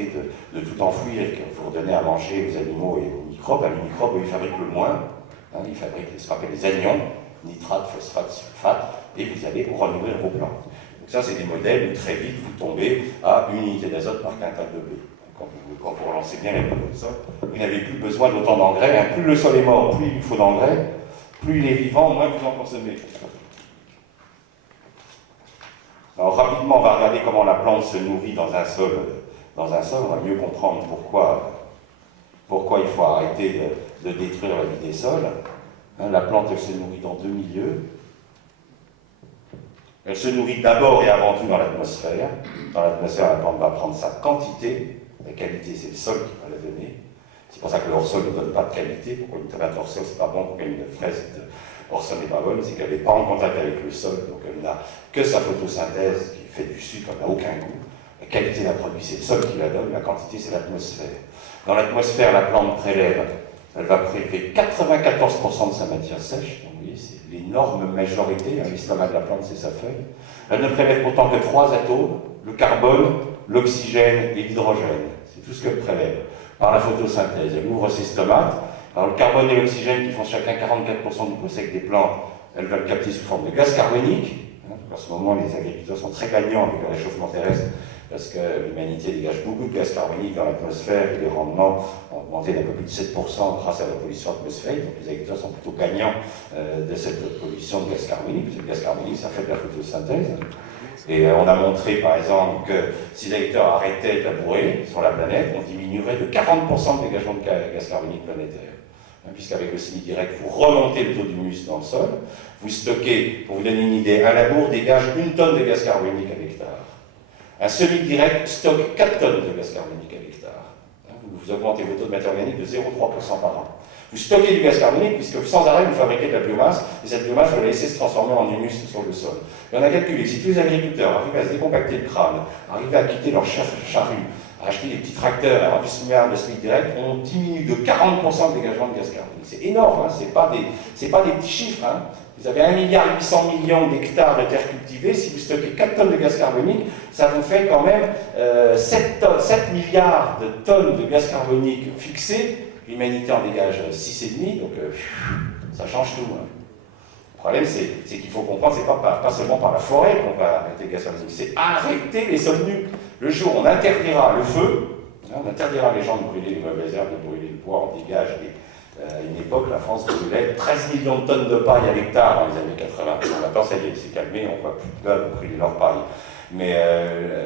arrêter de tout enfouir, que vous redonnez à manger aux animaux et aux microbes. Les microbes, ils fabriquent le moins. Hein, ils fabriquent ce qu'on appelle les anions, nitrate, phosphate, sulfate, et vous allez renourrir vos plantes. Donc ça, c'est des modèles où très vite vous tombez à une unité d'azote par quintal de blé. Quand vous relancez bien les niveaux de sol, vous n'avez plus besoin d'autant d'engrais. Hein. Plus le sol est mort, plus il lui faut d'engrais, plus il est vivant, moins vous en consommez. Alors rapidement, on va regarder comment la plante se nourrit dans un sol. On va mieux comprendre pourquoi il faut arrêter de détruire la vie des sols. Hein, la plante, elle se nourrit dans deux milieux. Elle se nourrit d'abord et avant tout dans l'atmosphère. Dans l'atmosphère, la plante va prendre sa quantité. La qualité, c'est le sol qui va la donner. C'est pour ça que le hors-sol ne donne pas de qualité. Pourquoi une tomate hors-sol, c'est pas bon? Pourquoi une fraise hors-sol n'est pas bonne? C'est qu'elle n'est pas en contact avec le sol. Donc elle n'a que sa photosynthèse qui fait du sucre, elle n'a aucun goût. La qualité d'un produit, c'est le sol qui la donne. La quantité, c'est l'atmosphère. Dans l'atmosphère, la plante prélève. Elle va prélever 94% de sa matière sèche. Donc vous voyez, c'est l'énorme majorité. L'estomac de la plante, c'est sa feuille. Elle ne prélève pourtant que trois atomes, le carbone, l'oxygène et l'hydrogène. C'est tout ce qu'elle prélève par la photosynthèse. Elle ouvre ses stomates. Alors le carbone et l'oxygène, qui font chacun 44% du pot sec des plantes, elle va le capter sous forme de gaz carbonique. En ce moment, les agriculteurs sont très gagnants avec le réchauffement terrestre, parce que l'humanité dégage beaucoup de gaz carbonique dans l'atmosphère et les rendements ont augmenté d'un peu plus de 7% grâce à la pollution atmosphérique. Donc les agriculteurs sont plutôt gagnants de cette pollution de gaz carbonique, parce que le gaz carbonique, ça fait de la photosynthèse. Et on a montré, par exemple, que si les agriculteurs arrêtaient de labourer sur la planète, on diminuerait de 40% le dégagement de gaz carbonique planétaire. Puisqu'avec le semi-direct, vous remontez le taux d'humus dans le sol, vous stockez, pour vous donner une idée, un labour dégage 1 tonne de gaz carbonique à l'hectare. Un semi-direct stocke 4 tonnes de gaz carbonique à l'hectare. Vous augmentez vos taux de matière organique de 0,3% par an. Vous stockez du gaz carbonique, puisque sans arrêt, vous fabriquez de la biomasse, et cette biomasse, vous la laissez se transformer en humus sur le sol. Et on a calculé que si tous les agriculteurs arrivent à se décompacter le crâne, arrivent à quitter leur charrue, à acheter des petits tracteurs, à avoir du semi-direct, on diminue de 40% le dégagement de gaz carbonique. C'est énorme, hein, c'est pas des petits chiffres. Hein. Vous avez 1,8 milliard d'hectares de terres cultivées, si vous stockez 4 tonnes de gaz carbonique, ça vous fait quand même 7 milliards de tonnes de gaz carbonique fixées. L'humanité en dégage 6,5, donc ça change tout. Hein. Le problème, c'est qu'il faut comprendre, c'est pas seulement par la forêt qu'on va arrêter le gaz carbonique, c'est arrêter les sols nus. Le jour où on interdira le feu, on interdira les gens de brûler les mauvaises herbes, de brûler le bois, on dégage à une époque, la France brûlait 13 millions de tonnes de paille à l'hectare dans les années 80. Maintenant, ça y est, c'est calmé, on voit plus de peuple brûler leur paille. Mais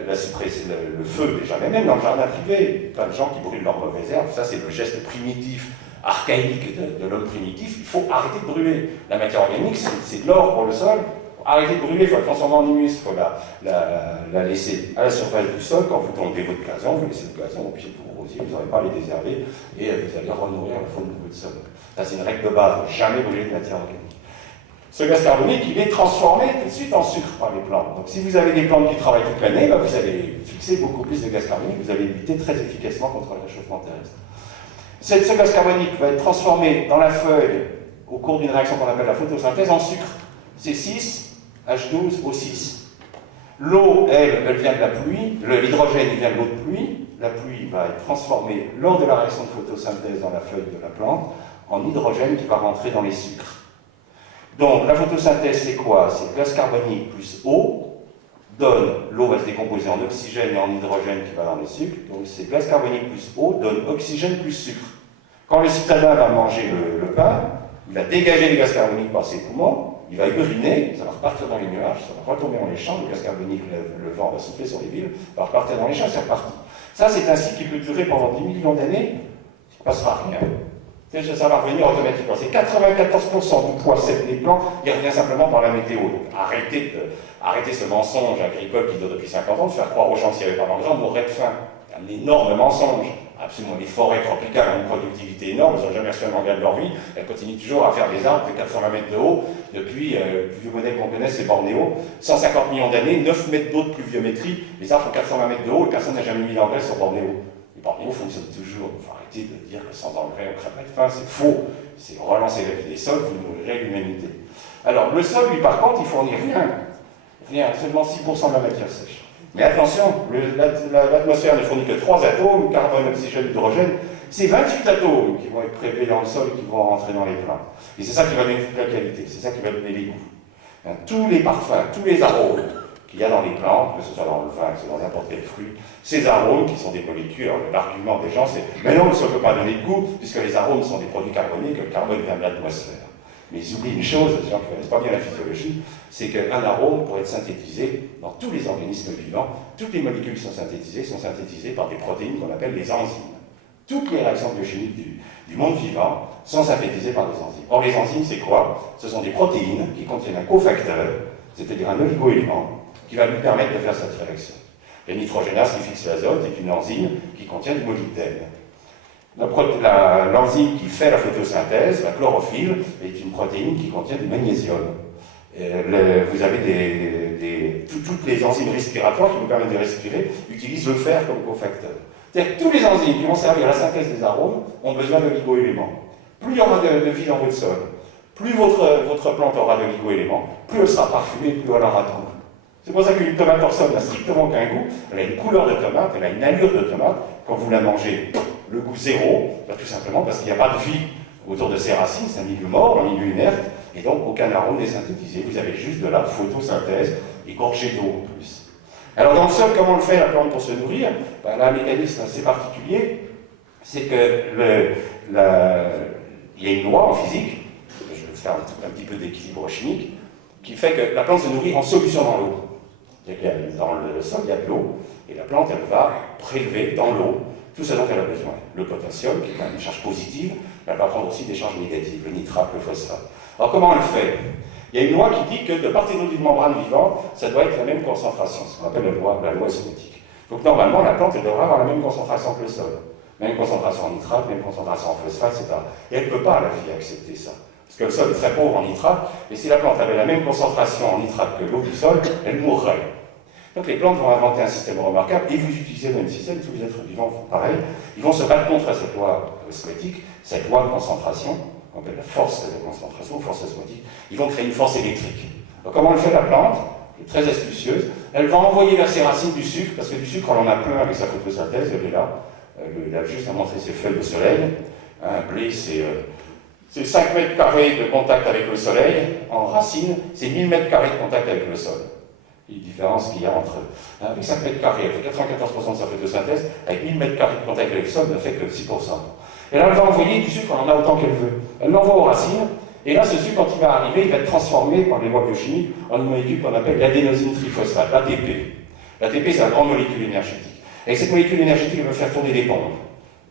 le feu, déjà, mais même dans le jardin privé, plein de gens qui brûlent leurs mauvaises herbes, ça c'est le geste primitif, archaïque de l'homme primitif. Il faut arrêter de brûler. La matière organique, c'est de l'or pour le sol. Arrêtez de brûler, il faut la transformer en humus, il faut la laisser à la surface du sol. Quand vous tombez votre gazon, vous laissez le gazon au pied de vos rosiers, vous n'aurez pas à les désherber et vous allez renourrir la faune de votre sol. Ça, c'est une règle de base, jamais brûler de matière organique. Ce gaz carbonique, il est transformé tout de suite en sucre par les plantes. Donc si vous avez des plantes qui travaillent toute l'année, ben, vous allez fixer beaucoup plus de gaz carbonique, vous allez lutter très efficacement contre le réchauffement terrestre. Ce gaz carbonique va être transformé dans la feuille au cours d'une réaction qu'on appelle la photosynthèse en sucre. C6, H12O6. L'eau, elle vient de la pluie, l'hydrogène il vient de l'eau de pluie. La pluie va être transformée lors de la réaction de photosynthèse dans la feuille de la plante en hydrogène qui va rentrer dans les sucres. Donc la photosynthèse c'est quoi? C'est gaz carbonique plus eau, donne, l'eau va se décomposer en oxygène et en hydrogène qui va dans les sucres, donc c'est gaz carbonique plus eau donne oxygène plus sucre. Quand le citadin va manger le pain, il va dégager du gaz carbonique par ses poumons, il va uriner, ça va repartir dans les nuages, ça va retomber dans les champs, le gaz carbonique, le vent va souffler sur les villes, ça va repartir dans les champs, c'est reparti. Ça c'est un cycle qui peut durer pendant des millions d'années, il ne passera rien. Ça va revenir automatiquement. C'est 94% du poids sec des plants, il revient simplement par la météo. Donc arrêtez ce mensonge agricole qui dure depuis 50 ans, de faire croire aux gens s'il n'y avait pas d'engrais, on mourrait de faim. C'est un énorme mensonge. Absolument, les forêts tropicales ont une productivité énorme, ils n'ont jamais reçu un engrais de leur vie, elles continuent toujours à faire des arbres de 80 mètres de haut, depuis le plus vieux modèle qu'on connaisse, c'est Bornéo, 150 millions d'années, 9 mètres d'eau de pluviométrie, les arbres font 80 mètres de haut et personne n'a jamais mis d'engrais sur Bornéo. Les Bornéo fonctionnent toujours, il faut arrêter de dire que sans engrais on crèverait de faim, c'est faux, c'est relancer la vie des sols, vous nourrirez l'humanité. Alors le sol, lui par contre, il fournit rien, seulement 6% de la matière sèche. Mais attention, l'atmosphère ne fournit que 3 atomes, carbone, oxygène, hydrogène. C'est 28 atomes qui vont être prélevés dans le sol et qui vont rentrer dans les plantes. Et c'est ça qui va donner toute la qualité, c'est ça qui va donner les goûts. Hein, tous les parfums, tous les arômes qu'il y a dans les plantes, que ce soit dans le vin, que ce soit dans n'importe quel fruit, ces arômes qui sont des molécules, alors l'argument des gens c'est « mais non, ça ne peut pas donner de goût, puisque les arômes sont des produits carbonés, que le carbone vient de l'atmosphère ». Mais ils oublient une chose, les gens qui ne connaissent pas bien la physiologie, c'est qu'un arôme, pour être synthétisé dans tous les organismes vivants, toutes les molécules qui sont synthétisées par des protéines qu'on appelle les enzymes. Toutes les réactions biochimiques du monde vivant sont synthétisées par des enzymes. Or, les enzymes, c'est quoi? Ce sont des protéines qui contiennent un cofacteur, c'est-à-dire un oligoélément, qui va lui permettre de faire cette réaction. La nitrogénase qui fixe l'azote est une enzyme qui contient du molybdène. L'enzyme qui fait la photosynthèse, la chlorophylle, est une protéine qui contient du magnésium. Vous avez toutes les enzymes respiratoires qui nous permettent de respirer utilisent le fer comme cofacteur. C'est-à-dire que tous les enzymes qui vont servir à la synthèse des arômes ont besoin d'oligo-éléments. Plus il y aura de vie dans votre sol, plus votre plante aura d'oligo-éléments, plus elle sera parfumée, plus elle aura de goût. C'est pour ça qu'une tomate hors sol n'a strictement qu'un goût, elle a une couleur de tomate, elle a une allure de tomate. Quand vous la mangez, le goût zéro, tout simplement parce qu'il n'y a pas de vie autour de ses racines, c'est un milieu mort, un milieu inerte, et donc aucun arôme n'est synthétisé. Vous avez juste de la photosynthèse, égorgée d'eau en plus. Alors dans le sol, comment le fait la plante pour se nourrir? Là, un mécanisme assez particulier, c'est que il y a une loi en physique, je vais faire un petit peu d'équilibre chimique, qui fait que la plante se nourrit en solution dans l'eau. Dans le sol, il y a de l'eau, et la plante, elle va prélever dans l'eau tout ce dont elle a besoin. Le potassium, qui est une charge positive, elle va prendre aussi des charges négatives, le nitrate, le phosphate. Alors comment elle fait? Il y a une loi qui dit que de part et d'autre d'une membrane vivante, ça doit être la même concentration, ce qu'on appelle la loi osmotique. Donc normalement, la plante, elle devrait avoir la même concentration que le sol. Même concentration en nitrate, même concentration en phosphate, etc. Et elle ne peut pas, la vie, accepter ça. Parce que le sol est très pauvre en nitrate, et si la plante avait la même concentration en nitrate que l'eau du sol, elle mourrait. Donc les plantes vont inventer un système remarquable, et vous utilisez le même système, tous les êtres vivants font pareil. Ils vont se battre contre cette loi osmotique, cette loi de concentration, qu'on appelle la force de concentration, force osmotique. Ils vont créer une force électrique. Donc comment elle fait la plante? Elle est très astucieuse. Elle va envoyer vers ses racines du sucre, parce que du sucre, on en a plein avec sa photosynthèse, elle est là. Elle a juste à montrer ses feuilles de soleil. Un blé, c'est 5 mètres carrés de contact avec le soleil. En racine, c'est 1000 mètres carrés de contact avec le sol. Les différences qu'il y a entre avec 5 mètres carrés, elle fait 94% de sa photosynthèse, avec 1000 mètres carrés de contact avec le sol, elle ne fait que 6%. Et là, elle va envoyer du sucre, on en a autant qu'elle veut. Elle l'envoie aux racines, et là, ce sucre, quand il va arriver, il va être transformé par les lois biochimiques en une molécule qu'on appelle l'adénosine triphosphate, l'ATP. L'ATP, c'est la grande molécule énergétique. Et cette molécule énergétique, elle va faire tourner des pompes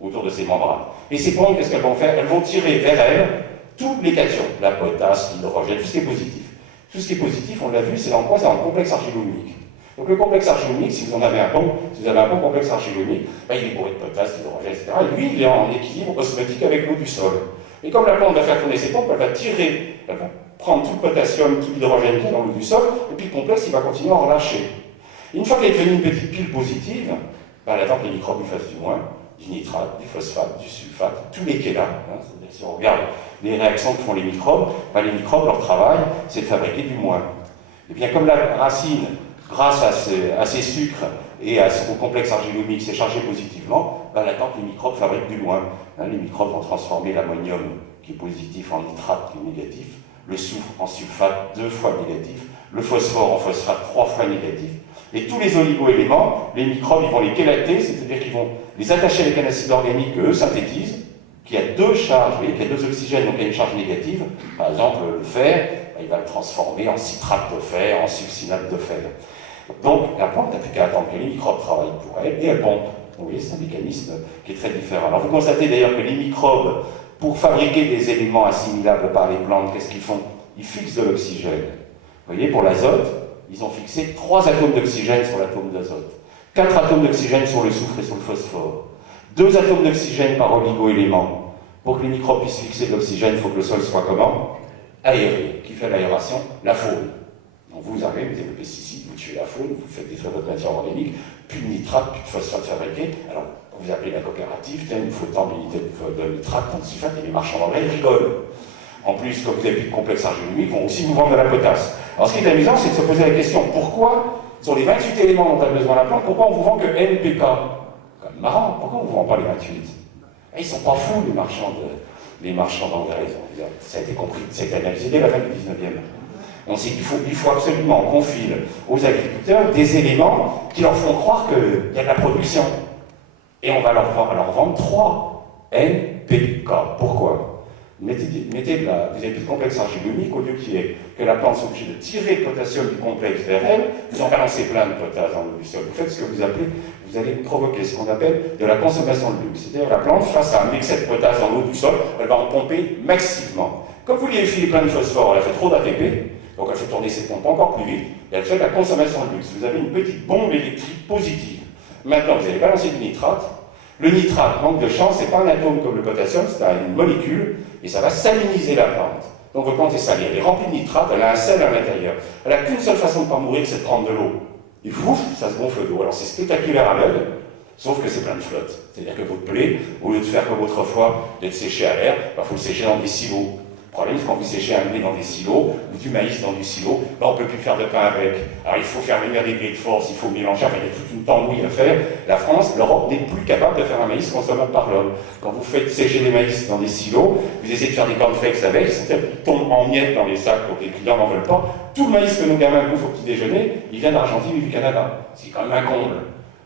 autour de ces membranes. Et ces pompes, qu'est-ce qu'elles vont faire? Elles vont tirer vers elles tous les cations, la potasse, l'hydrogène, tout ce qui est positif. Tout ce qui est positif, on l'a vu, c'est dans quoi? C'est dans le complexe argilo-humique. Donc le complexe argilo-humique, si vous avez un bon complexe argilo-humique, il est bourré de potasse, d'hydrogène, etc. Et lui, il est en équilibre osmotique avec l'eau du sol. Et comme la plante va faire tourner ses pompes, elle va tirer, elle va prendre tout le potassium, tout l'hydrogène qui est dans l'eau du sol, et puis le complexe, il va continuer à en relâcher. Et une fois qu'elle est devenue une petite pile positive, elle attend que les microbes lui fassent du moins, du nitrate, du phosphate, du sulfate, tous les là. C'est-à-dire si on regarde les réactions que font les microbes, leur travail, c'est de fabriquer du moins. Et bien comme la racine, grâce à ces sucres et au complexe argilo-humique, s'est chargée positivement, elle attend que les microbes fabriquent du moins. Les microbes vont transformer l'ammonium, qui est positif, en nitrate, qui est négatif, le soufre en sulfate, 2 fois négatif, le phosphore en phosphate, 3 fois négatif. Et tous les oligo-éléments, les microbes, ils vont les chélater, c'est-à-dire qu'ils vont les attacher avec un acide organique qu'eux synthétisent, qui a 2 charges, vous voyez, qui a 2 oxygènes, donc il y a une charge négative. Par exemple, le fer, il va le transformer en citrate de fer, en succinate de fer. Donc la plante n'a plus qu'à attendre que les microbes travaillent pour elle, et elle pompe. Vous voyez, c'est un mécanisme qui est très différent. Alors vous constatez d'ailleurs que les microbes, pour fabriquer des éléments assimilables par les plantes, qu'est-ce qu'ils font? Ils fixent de l'oxygène. Vous voyez, pour l'azote, ils ont fixé 3 atomes d'oxygène sur l'atome d'azote, 4 atomes d'oxygène sur le soufre et sur le phosphore, 2 atomes d'oxygène par oligo-élément. Pour que les microbes puissent fixer de l'oxygène, il faut que le sol soit comment? Aéré. Qui fait l'aération? La faune. Donc vous arrivez, vous avez le pesticide, vous tuez la faune, vous faites détruire votre matière organique, plus de nitrate, plus de phosphate fabriqué. Alors, vous appelez la coopérative, tiens, il faut tant d'unités de nitrate, tant de sulfate, et les marchands d'engrais rigolent. En plus, comme vous n'avez plus de complexe argilo-humique, ils vont aussi vous vendre de la potasse. Alors ce qui est amusant, c'est de se poser la question, pourquoi Sur les 28 éléments dont a besoin la plante, pourquoi on vous vend que NPK? Quand même marrant, pourquoi on ne vous vend pas les 28? Et ils sont pas fous, les marchands d'engrais. Ça a été compris, ça a été analysé dès la fin du 19e. On sait qu'il faut absolument qu'on file aux agriculteurs des éléments qui leur font croire qu'il y a de la production. Et on va leur vendre 3 NPK. Pourquoi? Vous avez plus de complexe argilomyque, au lieu que la plante soit obligée de tirer le potassium du complexe vers elle, vous en balancez plein de potasse dans l'eau du sol. Vous faites ce que vous allez provoquer ce qu'on appelle de la consommation de luxe. C'est-à-dire la plante, face à un excès de potasse dans l'eau du sol, elle va en pomper massivement. Comme vous lui avez filé plein de phosphore, elle a fait trop d'ATP, donc elle fait tourner ses pompes encore plus vite, et elle fait de la consommation de luxe. Vous avez une petite bombe électrique positive. Maintenant, vous allez balancer du nitrate. Le nitrate, manque de chance, c'est pas un atome comme le potassium, c'est une molécule, et ça va saliniser la plante. Donc votre plante est salée, elle est remplie de nitrate, elle a un sel à l'intérieur. Elle n'a qu'une seule façon de ne pas mourir, c'est de prendre de l'eau. Et ouf, ça se gonfle d'eau. Alors c'est spectaculaire à l'œil, sauf que c'est plein de flotte. C'est-à-dire que votre blé, au lieu de faire comme autrefois, d'être séché à l'air, il faut le sécher dans des silos. Le problème, c'est quand vous séchez un blé dans des silos, ou du maïs dans du silo, là on ne peut plus faire de pain avec. Alors il faut faire venir des blés de force, il faut mélanger, enfin il y a toute une tambouille à faire. La France, l'Europe n'est plus capable de faire un maïs consommable par l'homme. Quand vous faites sécher des maïs dans des silos, vous essayez de faire des cornflakes avec, ils tombent en miettes dans les sacs pour que les clients n'en veulent pas. Tout le maïs que nos gamins bouffent au petit déjeuner, il vient d'Argentine et du Canada. C'est quand même un comble.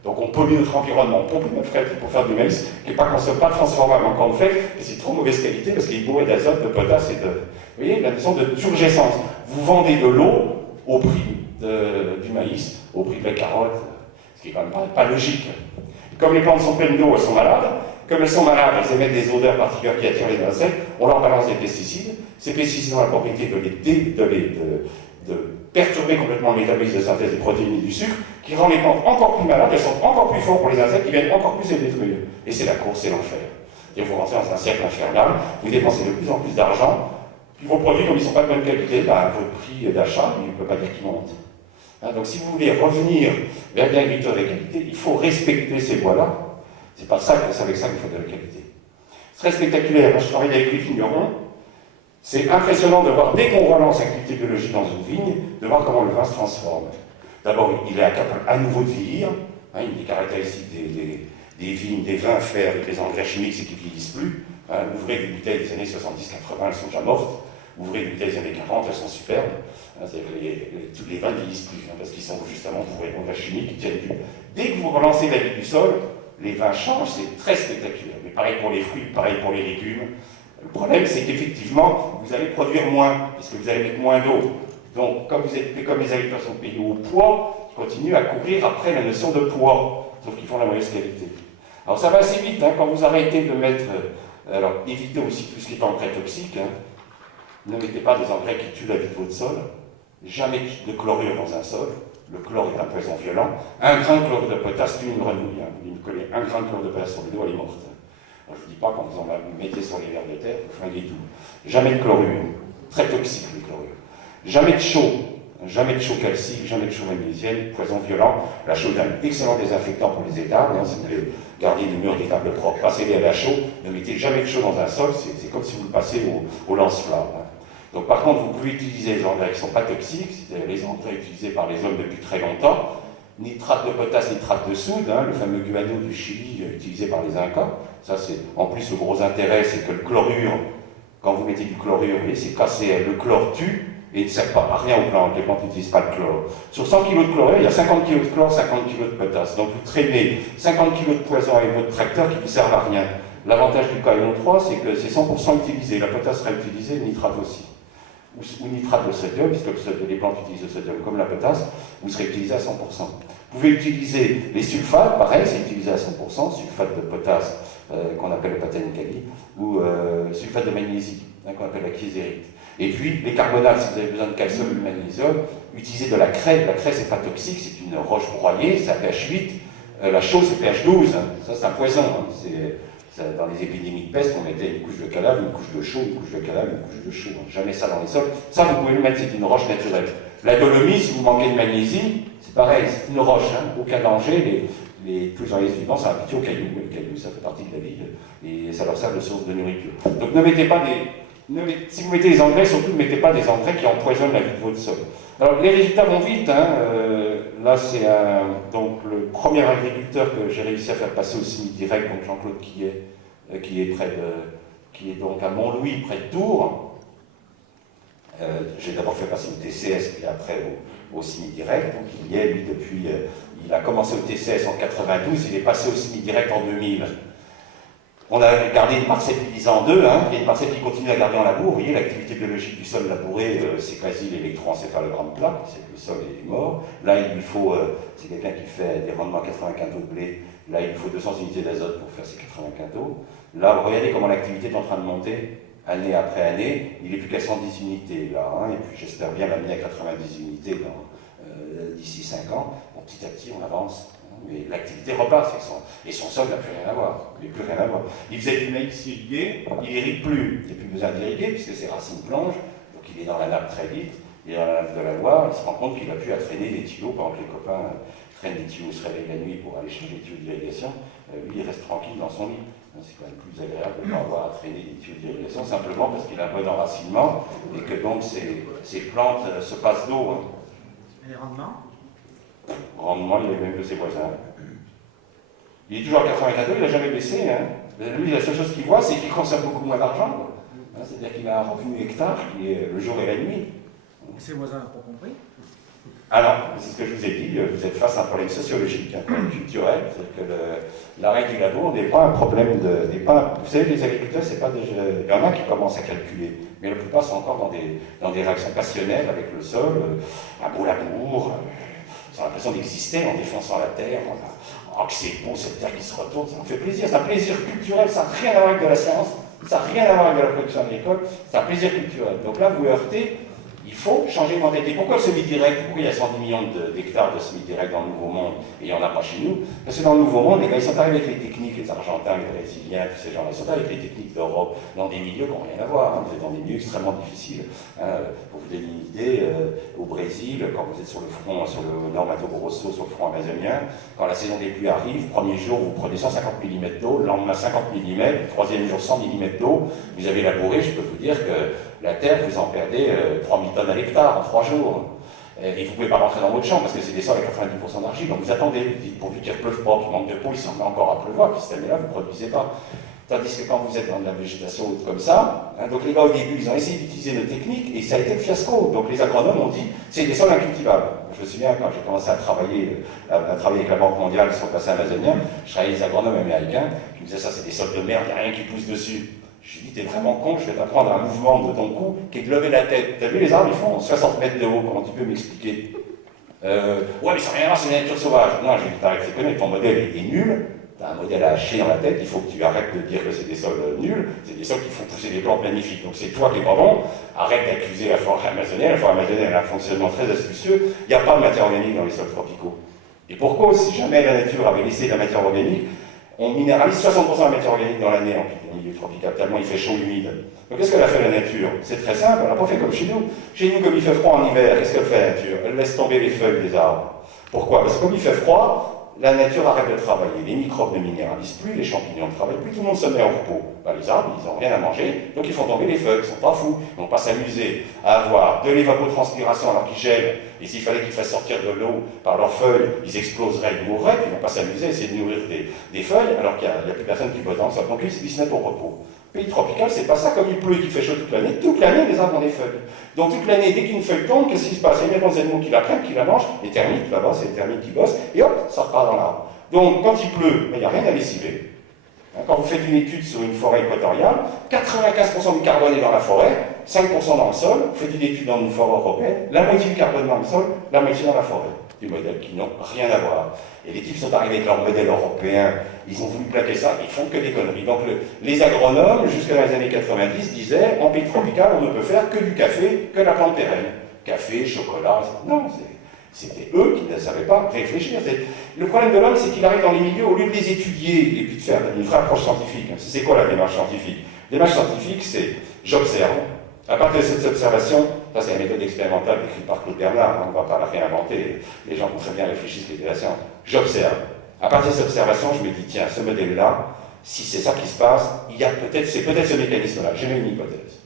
Donc on pollue notre environnement, on pompe notre frais pour faire du maïs qui n'est pas transformable en cornflakes, et c'est de trop mauvaise qualité parce qu'il est bourré d'azote, de potasse et de... Vous voyez, la notion de turgescence. Vous vendez de l'eau au prix du maïs, au prix de la carotte, ce qui est quand même pas logique. Comme les plantes sont pleines d'eau, elles sont malades. Comme elles sont malades, elles émettent des odeurs particulières qui attirent les insectes. On leur balance des pesticides. Ces pesticides ont la propriété de perturber complètement le métabolisme de synthèse des protéines et du sucre, qui rend les plantes encore plus malades, elles sont encore plus fortes pour les insectes, qui viennent encore plus les détruire. Et c'est la course, c'est l'enfer. Et vous rentrez dans un cercle infernal, vous dépensez de plus en plus d'argent, puis vos produits, comme ils ne sont pas de bonne qualité, votre prix d'achat, il ne peut pas dire qu'il monte. Donc si vous voulez revenir vers l'agriculture de qualité, il faut respecter ces voies-là. C'est avec ça qu'il faut de la qualité. C'est très spectaculaire. Moi, je travaille avec les vignerons. C'est impressionnant de voir, dès qu'on relance l'activité biologique dans une vigne, de voir comment le vin se transforme. D'abord, il est capable à nouveau de vieillir. Une des caractéristiques des vignes, des vins faits avec les engrais chimiques, c'est qu'ils ne vieillissent plus. Ouvrez des bouteilles des années 70-80, elles sont déjà mortes. Ouvrez des bouteilles des années 40, elles sont superbes. Tous les vins ne vieillissent plus, parce qu'ils sont justement couverts d'engrais chimiques, ils tiennent plus. Dès que vous relancez la vie du sol, les vins changent, c'est très spectaculaire. Mais pareil pour les fruits, pareil pour les légumes. Le problème, c'est qu'effectivement, vous allez produire moins, puisque vous allez mettre moins d'eau. Donc, comme les agriculteurs sont payés au poids, ils continuent à courir après la notion de poids, sauf qu'ils font la mauvaise qualité. Alors, ça va assez vite, quand vous arrêtez de mettre... alors, évitez aussi tout ce qui est engrais toxique. Ne mettez pas des engrais qui tuent la vie de votre sol. Jamais de chlorure dans un sol. Le chlore est un poison violent. Un grain de chlorure de potasse tue une grenouille. Vous lui collez un grain de chlorure de potasse sur le dos, elle est morte. Alors, je ne dis pas quand vous en mettez sur les vers de terre, vous flinguez tout. Jamais de chlorure. Très toxique, les chlorures. Jamais de chaux. Jamais de chaux calcique, jamais de chaux magnésienne, poison violent. La chaux est un excellent désinfectant pour les étables. Si vous voulez garder les murs des tables propres, passez-les à la chaux. Ne mettez jamais de chaux dans un sol. C'est comme si vous le passez au lance-flamme. Donc par contre, vous pouvez utiliser les engrais qui ne sont pas toxiques, c'est-à-dire les engrais utilisés par les hommes depuis très longtemps, nitrate de potasse, nitrate de soude, le fameux guano du Chili utilisé par les Incas. Ça, c'est en plus le gros intérêt, c'est que le chlorure, quand vous mettez du chlorure, c'est cassé, le chlore tue et ne sert pas à rien aux plantes. Les plantes n'utilisent pas le chlore. Sur 100 kg de chlorure, il y a 50 kg de chlore, 50 kg de potasse. Donc vous traînez 50 kg de poison avec votre tracteur qui ne vous sert à rien. L'avantage du Caillon 3, c'est que c'est 100% utilisé. La potasse sera utilisée, le nitrate aussi. Ou nitrate de sodium, puisque les plantes utilisent le sodium comme la potasse, vous serez utilisé à 100%. Vous pouvez utiliser les sulfates, pareil, c'est utilisé à 100%, sulfate de potasse, qu'on appelle le patanicali, ou sulfate de magnésie, qu'on appelle la kieserite. Et puis, les carbonates, si vous avez besoin de calcium ou de magnésium, utilisez de la craie. La craie, c'est pas toxique, c'est une roche broyée, c'est à pH 8. La chaux, c'est pH 12. Ça, c'est un poison. Dans les épidémies de peste, on mettait une couche de cadavre, une couche de chaux, une couche de cadavre, une couche de chaux. Jamais ça dans les sols. Ça, vous pouvez le mettre, c'est une roche naturelle. La dolomie, si vous manquez de magnésie, c'est pareil, c'est une roche, aucun danger. Tous les organismes vivants, ça habitue aux cailloux. Les cailloux, ça fait partie de la vie, et ça leur sert de source de nourriture. Donc ne mettez pas si vous mettez des engrais, surtout ne mettez pas des engrais qui empoisonnent la vie de votre sol. Alors les résultats vont vite. là, c'est donc le premier agriculteur que j'ai réussi à faire passer au semi-direct, donc Jean-Claude Quillet, qui est donc à Montlouis, près de Tours. J'ai d'abord fait passer au TCS, puis après au semi-direct. Donc il y est, lui, depuis. Il a commencé au TCS en 92, il est passé au semi-direct en 2000. On a gardé une parcelle divisée en deux, hein. Il y a une parcelle qui continue à garder en labour. Vous voyez, l'activité biologique du sol labouré, c'est quasi l'électroencéphalogramme plat, c'est que le sol est mort. Là, il lui faut, c'est quelqu'un qui fait des rendements à 80 quintaux de blé, là, il lui faut 200 unités d'azote pour faire ces 80 quintaux. Là, regardez comment l'activité est en train de monter, année après année. Il n'est plus qu'à 110 unités, là, hein. Et puis j'espère bien l'amener à 90 unités d'ici 5 ans. Bon, petit à petit, on avance. Mais l'activité repart, et son sol n'a plus rien à voir. Il n'a plus rien à voir. Il faisait du maïs irrigué, il n'irrigue plus. Il n'y a plus besoin d'irriguer puisque ses racines plongent, donc il est dans la nappe très vite, il est dans la nappe de la Loire, il se rend compte qu'il n'a plus à traîner des tuyaux, pendant que les copains traînent des tuyaux, se réveillent la nuit pour aller chercher des tuyaux d'irrigation. Lui, il reste tranquille dans son lit. C'est quand même plus agréable de ne pas avoir à traîner des tuyaux d'irrigation, simplement parce qu'il a un bon enracinement et que donc ces plantes se passent d'eau. Hein. Et les rendements? Rendement, il est même de ses voisins. Il est toujours à 80 quintaux, il n'a jamais baissé. Hein. Lui, la seule chose qu'il voit, c'est qu'il consomme beaucoup moins d'argent. Hein, c'est-à-dire qu'il a un revenu hectare qui est le jour et la nuit. Et ses voisins n'ont pas compris? Alors, c'est ce que je vous ai dit, vous êtes face à un problème sociologique, un problème culturel. C'est-à-dire que l'arrêt du labour n'est pas un problème de. Vous savez, les agriculteurs, c'est pas déjà. Il y en a qui commencent à calculer, mais la plupart sont encore dans des réactions passionnelles avec le sol, un beau labour. Ils ont l'impression d'exister en défonçant la terre. Oh, que c'est beau cette terre qui se retourne, ça me fait plaisir. C'est un plaisir culturel, ça n'a rien à voir avec de la science, ça n'a rien à voir avec de la production agricole, c'est un plaisir culturel. Donc là, vous heurtez, il faut changer de mentalité. Pourquoi le semi-direct? Pourquoi il y a 110 millions d'hectares de semi-direct dans le Nouveau Monde et il n'y en a pas chez nous? Parce que dans le Nouveau Monde, les gars, ils sont arrivés avec les techniques, les Argentins, les Brésiliens, tous ces gens-là, ils sont arrivés avec les techniques d'Europe, dans des milieux qui n'ont rien à voir. Hein. Vous êtes dans des milieux extrêmement difficiles. Hein. Pour vous donner une idée, au Brésil, quand vous êtes sur le front, sur le Nord Mato Grosso, sur le front amazonien, quand la saison des pluies arrive, premier jour, vous prenez 150 mm d'eau, le lendemain 50 mm, troisième jour 100 mm d'eau, vous avez labouré, je peux vous dire que la terre, vous en perdez 3000 tonnes à l'hectare en 3 jours. Et vous ne pouvez pas rentrer dans votre champ parce que c'est des sols avec 90% d'argile. Donc vous attendez, vous dites pourvu qu'il ne pleuve pas, qu'il manque de peau, il s'en met encore à pleuvoir, puis cette année-là, vous ne produisez pas. Tandis que quand vous êtes dans de la végétation haute comme ça, hein, donc les gars au début, ils ont essayé d'utiliser nos techniques et ça a été le fiasco. Donc les agronomes ont dit, c'est des sols incultivables. Je me souviens quand j'ai commencé à travailler avec la Banque mondiale sur le bassin amazonien, je travaillais avec les agronomes américains qui me disaient ça c'est des sols de merde, il n'y a rien qui pousse dessus. Je lui ai dit, t'es vraiment con, je vais t'apprendre un mouvement de ton cou qui est de lever la tête. T'as vu les arbres, ils font 60 mètres de haut, comment tu peux m'expliquer? Ouais, mais ça n'a rien à voir, c'est une nature sauvage. Non, je lui ai dit, t'arrêtes, c'est connu, ton modèle est nul, t'as un modèle à hacher dans la tête, il faut que tu arrêtes de dire que c'est des sols nuls, c'est des sols qui font pousser des plantes magnifiques. Donc c'est toi qui es pas bon, arrête d'accuser la forêt amazonienne, elle a un fonctionnement très astucieux, il n'y a pas de matière organique dans les sols tropicaux. Et pour cause, si jamais la nature avait laissé de la matière organique, on minéralise 60% de la matière organique dans l'année en milieu tropical, tellement il fait chaud, humide. Donc qu'est-ce qu'elle a fait la nature? C'est très simple, elle n'a pas fait comme chez nous. Chez nous, comme il fait froid en hiver, qu'est-ce qu'elle fait la nature? Elle laisse tomber les feuilles des arbres. Pourquoi? Parce que comme il fait froid, la nature arrête de travailler. Les microbes ne minéralisent plus, les champignons ne travaillent plus, tout le monde se met au repos. Ben, les arbres, ils n'ont rien à manger, donc ils font tomber les feuilles, ils ne sont pas fous. Ils ne vont pas s'amuser à avoir de l'évapotranspiration alors qu'ils gèlent, et s'il fallait qu'ils fassent sortir de l'eau par leurs feuilles, ils exploseraient, ils mourraient, puis ils ne vont pas s'amuser à essayer de nourrir des feuilles alors qu'il n'y a plus personne qui bosse dans le sol. Donc ils se mettent au repos. Pays tropical, c'est pas ça, comme il pleut et qu'il fait chaud toute l'année, les arbres ont des feuilles. Donc toute l'année, dès qu'une feuille tombe, qu'est-ce qui se passe? Il y a des animaux qui la prennent, qui la mangent, les termites, là-bas, c'est les termites qui bossent, et hop, ça repart dans l'arbre. Donc quand il pleut, il n'y a rien à lessiver. Quand vous faites une étude sur une forêt équatoriale, 95% du carbone est dans la forêt, 5% dans le sol, vous faites une étude dans une forêt européenne, la moitié du carbone dans le sol, la moitié dans la forêt. Des modèles qui n'ont rien à voir. Et les types sont arrivés avec leur modèle européen, ils ont voulu plaquer ça, ils font que des conneries. Donc les agronomes, jusqu'à les années 90, disaient, en pays tropical, on ne peut faire que du café, que la plante pérenne. Café, chocolat, non, c'était eux qui ne savaient pas réfléchir. Le problème de l'homme, c'est qu'il arrive dans les milieux, au lieu de les étudier et puis de faire une vraie approche scientifique. C'est quoi la démarche scientifique? La démarche scientifique, c'est j'observe. À partir de cette observation, ça c'est la méthode expérimentale écrite par Claude Bernard, on ne va pas la réinventer, les gens vont très bien réfléchir ce qu'était la science. J'observe. À partir de cette observation, je me dis, tiens, ce modèle-là, si c'est ça qui se passe, c'est peut-être ce mécanisme-là, j'ai une hypothèse.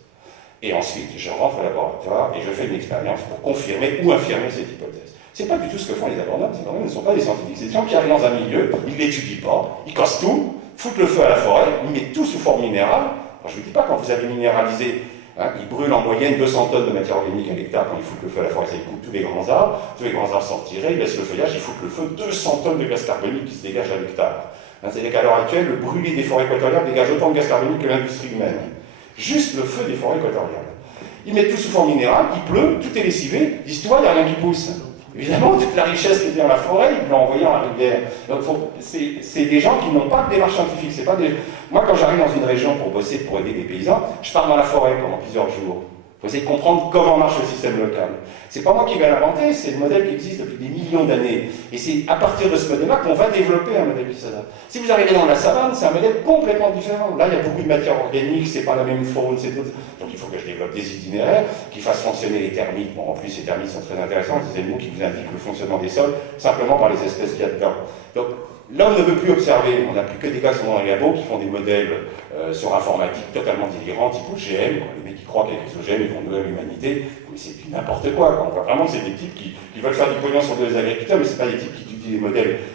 Et ensuite, je rentre au laboratoire et je fais une expérience pour confirmer ou infirmer cette hypothèse. C'est pas du tout ce que font les agronomes, ces agronomes ne sont pas des scientifiques, c'est des gens qui arrivent dans un milieu, ils l'étudient pas, ils cassent tout, foutent le feu à la forêt, ils mettent tout sous forme minérale. Alors, je ne vous dis pas quand vous avez minéralisé, hein, ils brûlent en moyenne 200 tonnes de matière organique à l'hectare quand ils foutent le feu à la forêt, ça ils coupent tous les grands arbres sont retirés, ils laissent le feuillage, ils foutent le feu, 200 tonnes de gaz carbonique qui se dégagent à l'hectare. Hein, c'est-à-dire qu'à l'heure actuelle, le brûler des forêts équatoriales dégage autant de gaz carbonique que l'industrie humaine. Juste le feu des forêts équatoriales. Ils mettent tout sous forme minérale, il pleut, tout est lessivé, dis-toi, il n'y a rien qui pousse. Évidemment, toute la richesse qui était dans la forêt, ils l'ont envoyée en la rivière. Donc, c'est des gens qui n'ont pas de démarche scientifique. C'est pas des... Moi, quand j'arrive dans une région pour bosser, pour aider des paysans, je pars dans la forêt pendant plusieurs jours. Il faut essayer de comprendre comment marche le système local. C'est pas moi qui vais l'inventer, c'est le modèle qui existe depuis des millions d'années. Et c'est à partir de ce modèle-là qu'on va développer un modèle qui s'adapte. Si vous arrivez dans la savane, c'est un modèle complètement différent. Là, il y a beaucoup de matière organique, c'est pas la même faune, c'est tout. Donc il faut que je développe des itinéraires qui fassent fonctionner les termites. Bon, en plus, les termites sont très intéressants, c'est des animaux qui vous indiquent le fonctionnement des sols, simplement par les espèces qu'il y a dedans. Donc, l'homme ne veut plus observer, on n'a plus que des gars qui sont dans les labos, qui font des modèles sur informatique totalement délirants, type OGM, quoi. Les mecs qui croient qu'avec les OGM, ils vont nourrir l'humanité, mais c'est n'importe quoi, quoi. On voit vraiment que c'est des types qui veulent faire du pognon sur les agriculteurs, mais ce pas des types qui étudient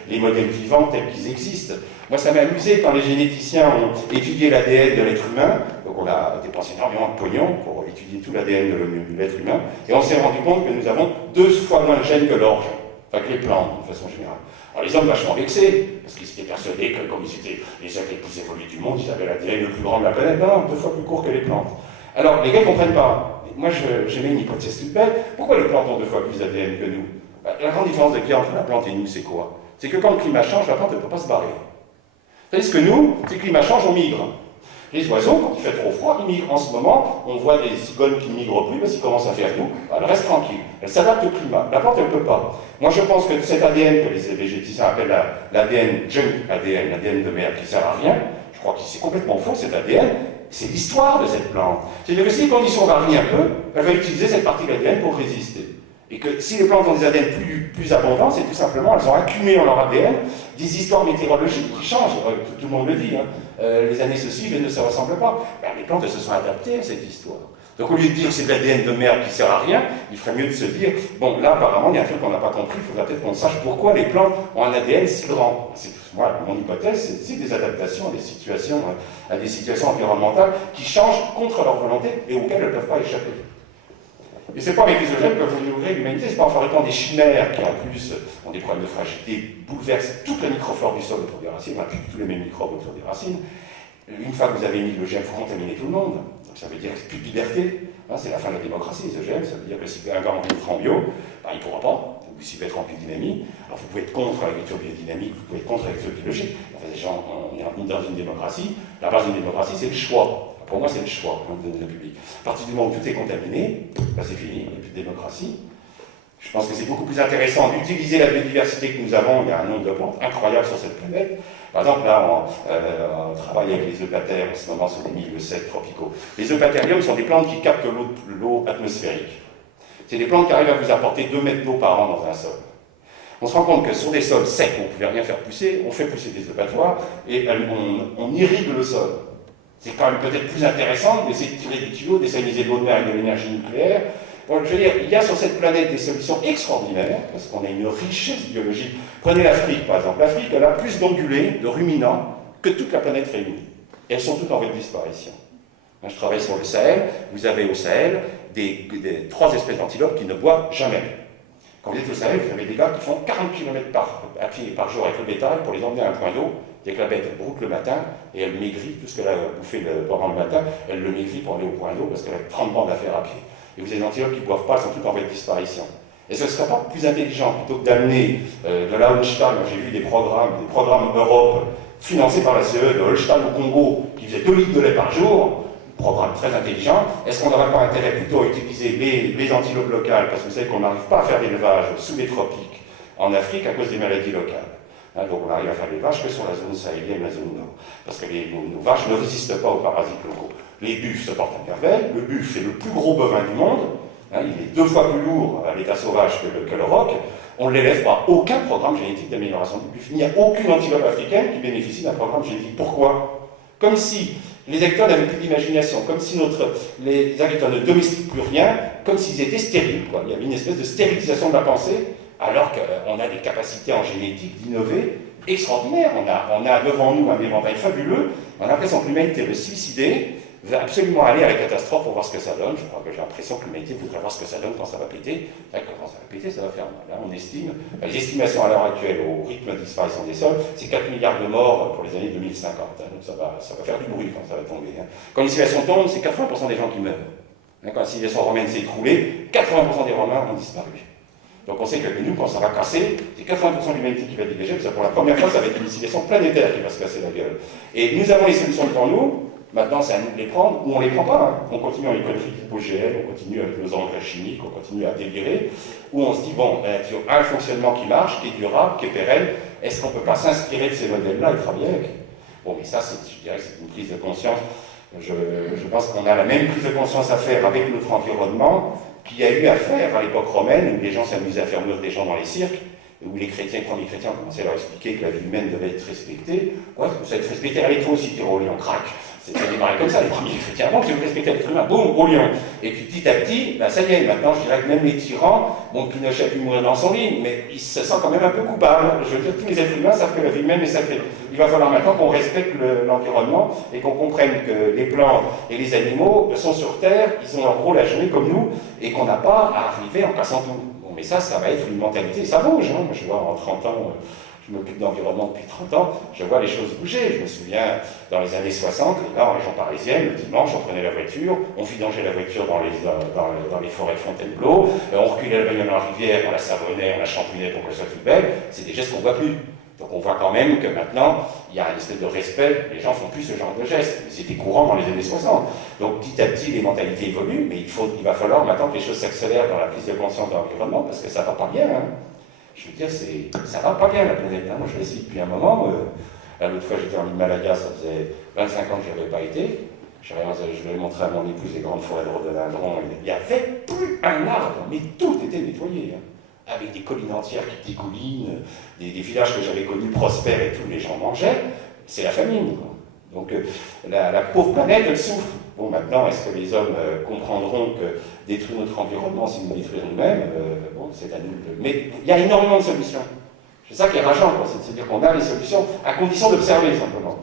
les modèles vivants tels qu'ils existent. Moi, ça m'a amusé quand les généticiens ont étudié l'ADN de l'être humain, donc on a dépensé énormément de pognon pour étudier tout l'ADN de l'être humain, et on s'est rendu compte que nous avons 2 fois moins de gènes que l'orge, enfin que les plantes, de façon générale. Alors les hommes vachement vexés, parce qu'ils étaient persuadés que comme ils étaient les êtres les plus évolués du monde, ils avaient l'ADN le plus grand de la planète. Non, 2 fois plus court que les plantes. Alors les gars ne comprennent pas. Moi j'aimais une hypothèse toute bête. Pourquoi les plantes ont 2 fois plus d'ADN que nous? La grande différence de entre la plante et nous, c'est quoi? C'est que quand le climat change, la plante ne peut pas se barrer. Tandis que nous, si le climat change, on migre. Les oiseaux, quand il fait trop froid, ils migrent. En ce moment, on voit des cigognes qui ne migrent plus parce qu'ils commencent à faire doux. Elle reste tranquille. Elle s'adapte au climat. La plante, elle ne peut pas. Moi, je pense que cet ADN que les végéticiens appellent l'ADN junk ADN, l'ADN de merde qui ne sert à rien, je crois que c'est complètement faux, cet ADN. C'est l'histoire de cette plante. C'est-à-dire que si les conditions varient un peu, elle va utiliser cette partie de l'ADN pour résister. Et que si les plantes ont des ADN plus abondants, c'est tout simplement, elles ont accumulé dans leur ADN des histoires météorologiques qui changent. Tout le monde le dit. Hein. Les années se suivent et ne se ressemblent pas. Ben, les plantes se sont adaptées à cette histoire. Donc au lieu de dire que c'est de l'ADN de merde qui sert à rien, il ferait mieux de se dire, bon là apparemment il y a un truc qu'on n'a pas compris, il faudra peut-être qu'on sache pourquoi les plantes ont un ADN si grand. Moi, mon hypothèse, c'est des adaptations à des situations environnementales qui changent contre leur volonté et auxquelles elles ne peuvent pas échapper. Et c'est pas avec les OGM que vous nourrez l'humanité, c'est pas en fabriquant des chimères qui en plus ont des problèmes de fragilité, bouleversent toute la microflore du sol autour des racines, on n'a plus tous les mêmes microbes autour des racines. Une fois que vous avez mis l'OGM, il faut contaminer tout le monde. Donc ça veut dire plus de liberté. Hein, c'est la fin de la démocratie, les OGM. Ça veut dire que si un gars a envie d'être en bio, ben, il ne pourra pas. Ou s'il veut être en biodynamie, alors vous pouvez être contre l'agriculture biodynamique, vous pouvez être contre l'agriculture biologique. Enfin, déjà, on est dans une démocratie. La base d'une démocratie, c'est le choix. Pour moi, c'est le choix de la public. À partir du moment où tout est contaminé, ben, c'est fini, il n'y a plus de démocratie. Je pense que c'est beaucoup plus intéressant d'utiliser la biodiversité que nous avons. Il y a un nombre de plantes incroyables sur cette planète. Par exemple, là, on travaille avec les eupatères en ce moment sur des milieux secs tropicaux. Les eupatériums sont des plantes qui captent l'eau atmosphérique. C'est des plantes qui arrivent à vous apporter 2 mètres d'eau par an dans un sol. On se rend compte que sur des sols secs où on ne pouvait rien faire pousser, on fait pousser des eupatoires et on irrigue le sol. C'est quand même peut-être plus intéressant d'essayer de tirer des tuyaux, d'essayer de l'eau de mer avec de l'énergie nucléaire. Bon, je veux dire, il y a sur cette planète des solutions extraordinaires, parce qu'on a une richesse biologique. Prenez l'Afrique, par exemple. L'Afrique, elle a plus d'ongulés, de ruminants, que toute la planète réunie. Et elles sont toutes en voie de disparition. Moi, je travaille sur le Sahel. Vous avez au Sahel 3 espèces d'antilopes qui ne boivent jamais. Quand vous êtes au Sahel, vous avez des gars qui font 40 km à pied par jour avec le bétail pour les emmener à un point d'eau. Dès que la bête elle broute le matin et elle maigrit, tout ce qu'elle a bouffé pendant le matin, elle le maigrit pour aller au point d'eau parce qu'elle a 30 bandes à faire à pied. Et vous avez des antilopes qui ne boivent pas, elles sont toutes en voie de disparition. Et ce ne serait pas plus intelligent, plutôt que d'amener de la Holstein, j'ai vu des programmes Europe financés par la CE de Holstein au Congo, qui faisaient 2 litres de lait par jour, programme très intelligent. Est-ce qu'on n'aurait pas intérêt plutôt à utiliser les antilopes locales, parce que vous savez qu'on n'arrive pas à faire d'élevage sous les tropiques en Afrique à cause des maladies locales. Hein, donc on arrive à faire l'élevage que sur la zone sahélienne, la zone nord, parce que nos vaches ne résistent pas aux parasites locaux. Les buffles se portent à merveille. Le buffle, c'est le plus gros bovin du monde. Hein, il est 2 fois plus lourd à l'état sauvage que le roc. On ne l'élève par aucun programme génétique d'amélioration du buffle. Il n'y a aucune antilope africaine qui bénéficie d'un programme génétique. Pourquoi? Comme si les agriculteurs n'avaient plus d'imagination, comme si les agriculteurs ne domestiquent plus rien, comme s'ils étaient stériles, quoi. Il y avait une espèce de stérilisation de la pensée, alors qu'on a des capacités en génétique d'innover extraordinaires. On a devant nous un éventail fabuleux. On a l'impression que l'humanité veut se suicider, veut absolument aller à la catastrophe pour voir ce que ça donne. Je crois que j'ai l'impression que l'humanité voudrait voir ce que ça donne quand ça va péter. Quand ça va péter, ça va faire mal. Là, on estime, les estimations à l'heure actuelle, au rythme de disparition des sols, c'est 4 milliards de morts pour les années 2050. Donc ça va faire du bruit quand ça va tomber. Quand une civilisation tombe, c'est 80% des gens qui meurent. Quand la civilisation romaine s'est écroulée, 80% des Romains ont disparu. Donc on sait que nous, quand ça va casser, c'est 80% de l'humanité qui va dégager, parce que pour la première fois, ça va être une civilisation planétaire qui va se casser la gueule. Et nous avons les solutions devant nous. Maintenant, c'est à nous de les prendre, ou on ne les prend pas. On continue en économie hypogène, on continue avec nos engrais chimiques, on continue à délirer, ou on se dit, bon, tu as un fonctionnement qui marche, qui est durable, qui est pérenne, est-ce qu'on ne peut pas s'inspirer de ces modèles-là et travailler avec? Bon, mais ça, je dirais que c'est une prise de conscience. Je pense qu'on a la même prise de conscience à faire avec notre environnement qu'il y a eu à faire à l'époque romaine, où les gens s'amusaient à faire mourir des gens dans les cirques, où les premiers chrétiens commençaient à leur expliquer que la vie humaine devait être respectée. Ouais, ça devait être respecté à l'étau aussi, au lion, crac. Ça démarrait comme ça, les premiers chrétiens. Bon, si vous respectez l'être humain, boum, au lion. Et puis petit à petit, ben, ça y est, maintenant je dirais que même les tyrans, bon, Pinochet a pu mourir dans son lit, mais il se sent quand même un peu coupable. Je veux dire, tous les êtres humains savent que la vie humaine est sacrée. Il va falloir maintenant qu'on respecte l'environnement et qu'on comprenne que les plantes et les animaux sont sur Terre, ils ont leur rôle à jouer comme nous, et qu'on n'a pas à arriver en cassant tout. Bon, mais ça va être une mentalité, ça bouge. Hein. Moi, je vois en 30 ans. Je m'occupe d'environnement depuis 30 ans, je vois les choses bouger. Je me souviens, dans les années 60, les gars en région parisienne, le dimanche, on prenait la voiture, on vidangeait la voiture dans les forêts de Fontainebleau, on reculait la bagnole dans la rivière, on la savonnait, on la champignait pour qu'elle soit plus belle. C'est des gestes qu'on ne voit plus. Donc on voit quand même que maintenant, il y a une espèce de respect, les gens ne font plus ce genre de gestes. C'était courant dans les années 60. Donc petit à petit, les mentalités évoluent, mais il va falloir maintenant que les choses s'accélèrent dans la prise de conscience de l'environnement, parce que ça ne va pas bien. Hein. Je veux dire, ça va pas bien la planète. Hein. Moi, je l'ai su depuis un moment. L'autre fois, j'étais en Himalaya, ça faisait 25 ans que je n'y avais pas été. Je vais montrer à mon épouse les grandes forêts de rhododendrons. Il n'y avait plus un arbre, mais tout était nettoyé. Hein. Avec des collines entières qui dégoulinent, des villages que j'avais connus prospères et tous les gens mangeaient. C'est la famine. Quoi. Donc la pauvre planète, elle souffre. Bon, maintenant, est-ce que les hommes comprendront que détruire notre environnement, c'est nous détruire nous-mêmes? Bon, c'est à nous. Mais il y a énormément de solutions. C'est ça qui est rageant, c'est de se dire qu'on a les solutions, à condition d'observer simplement.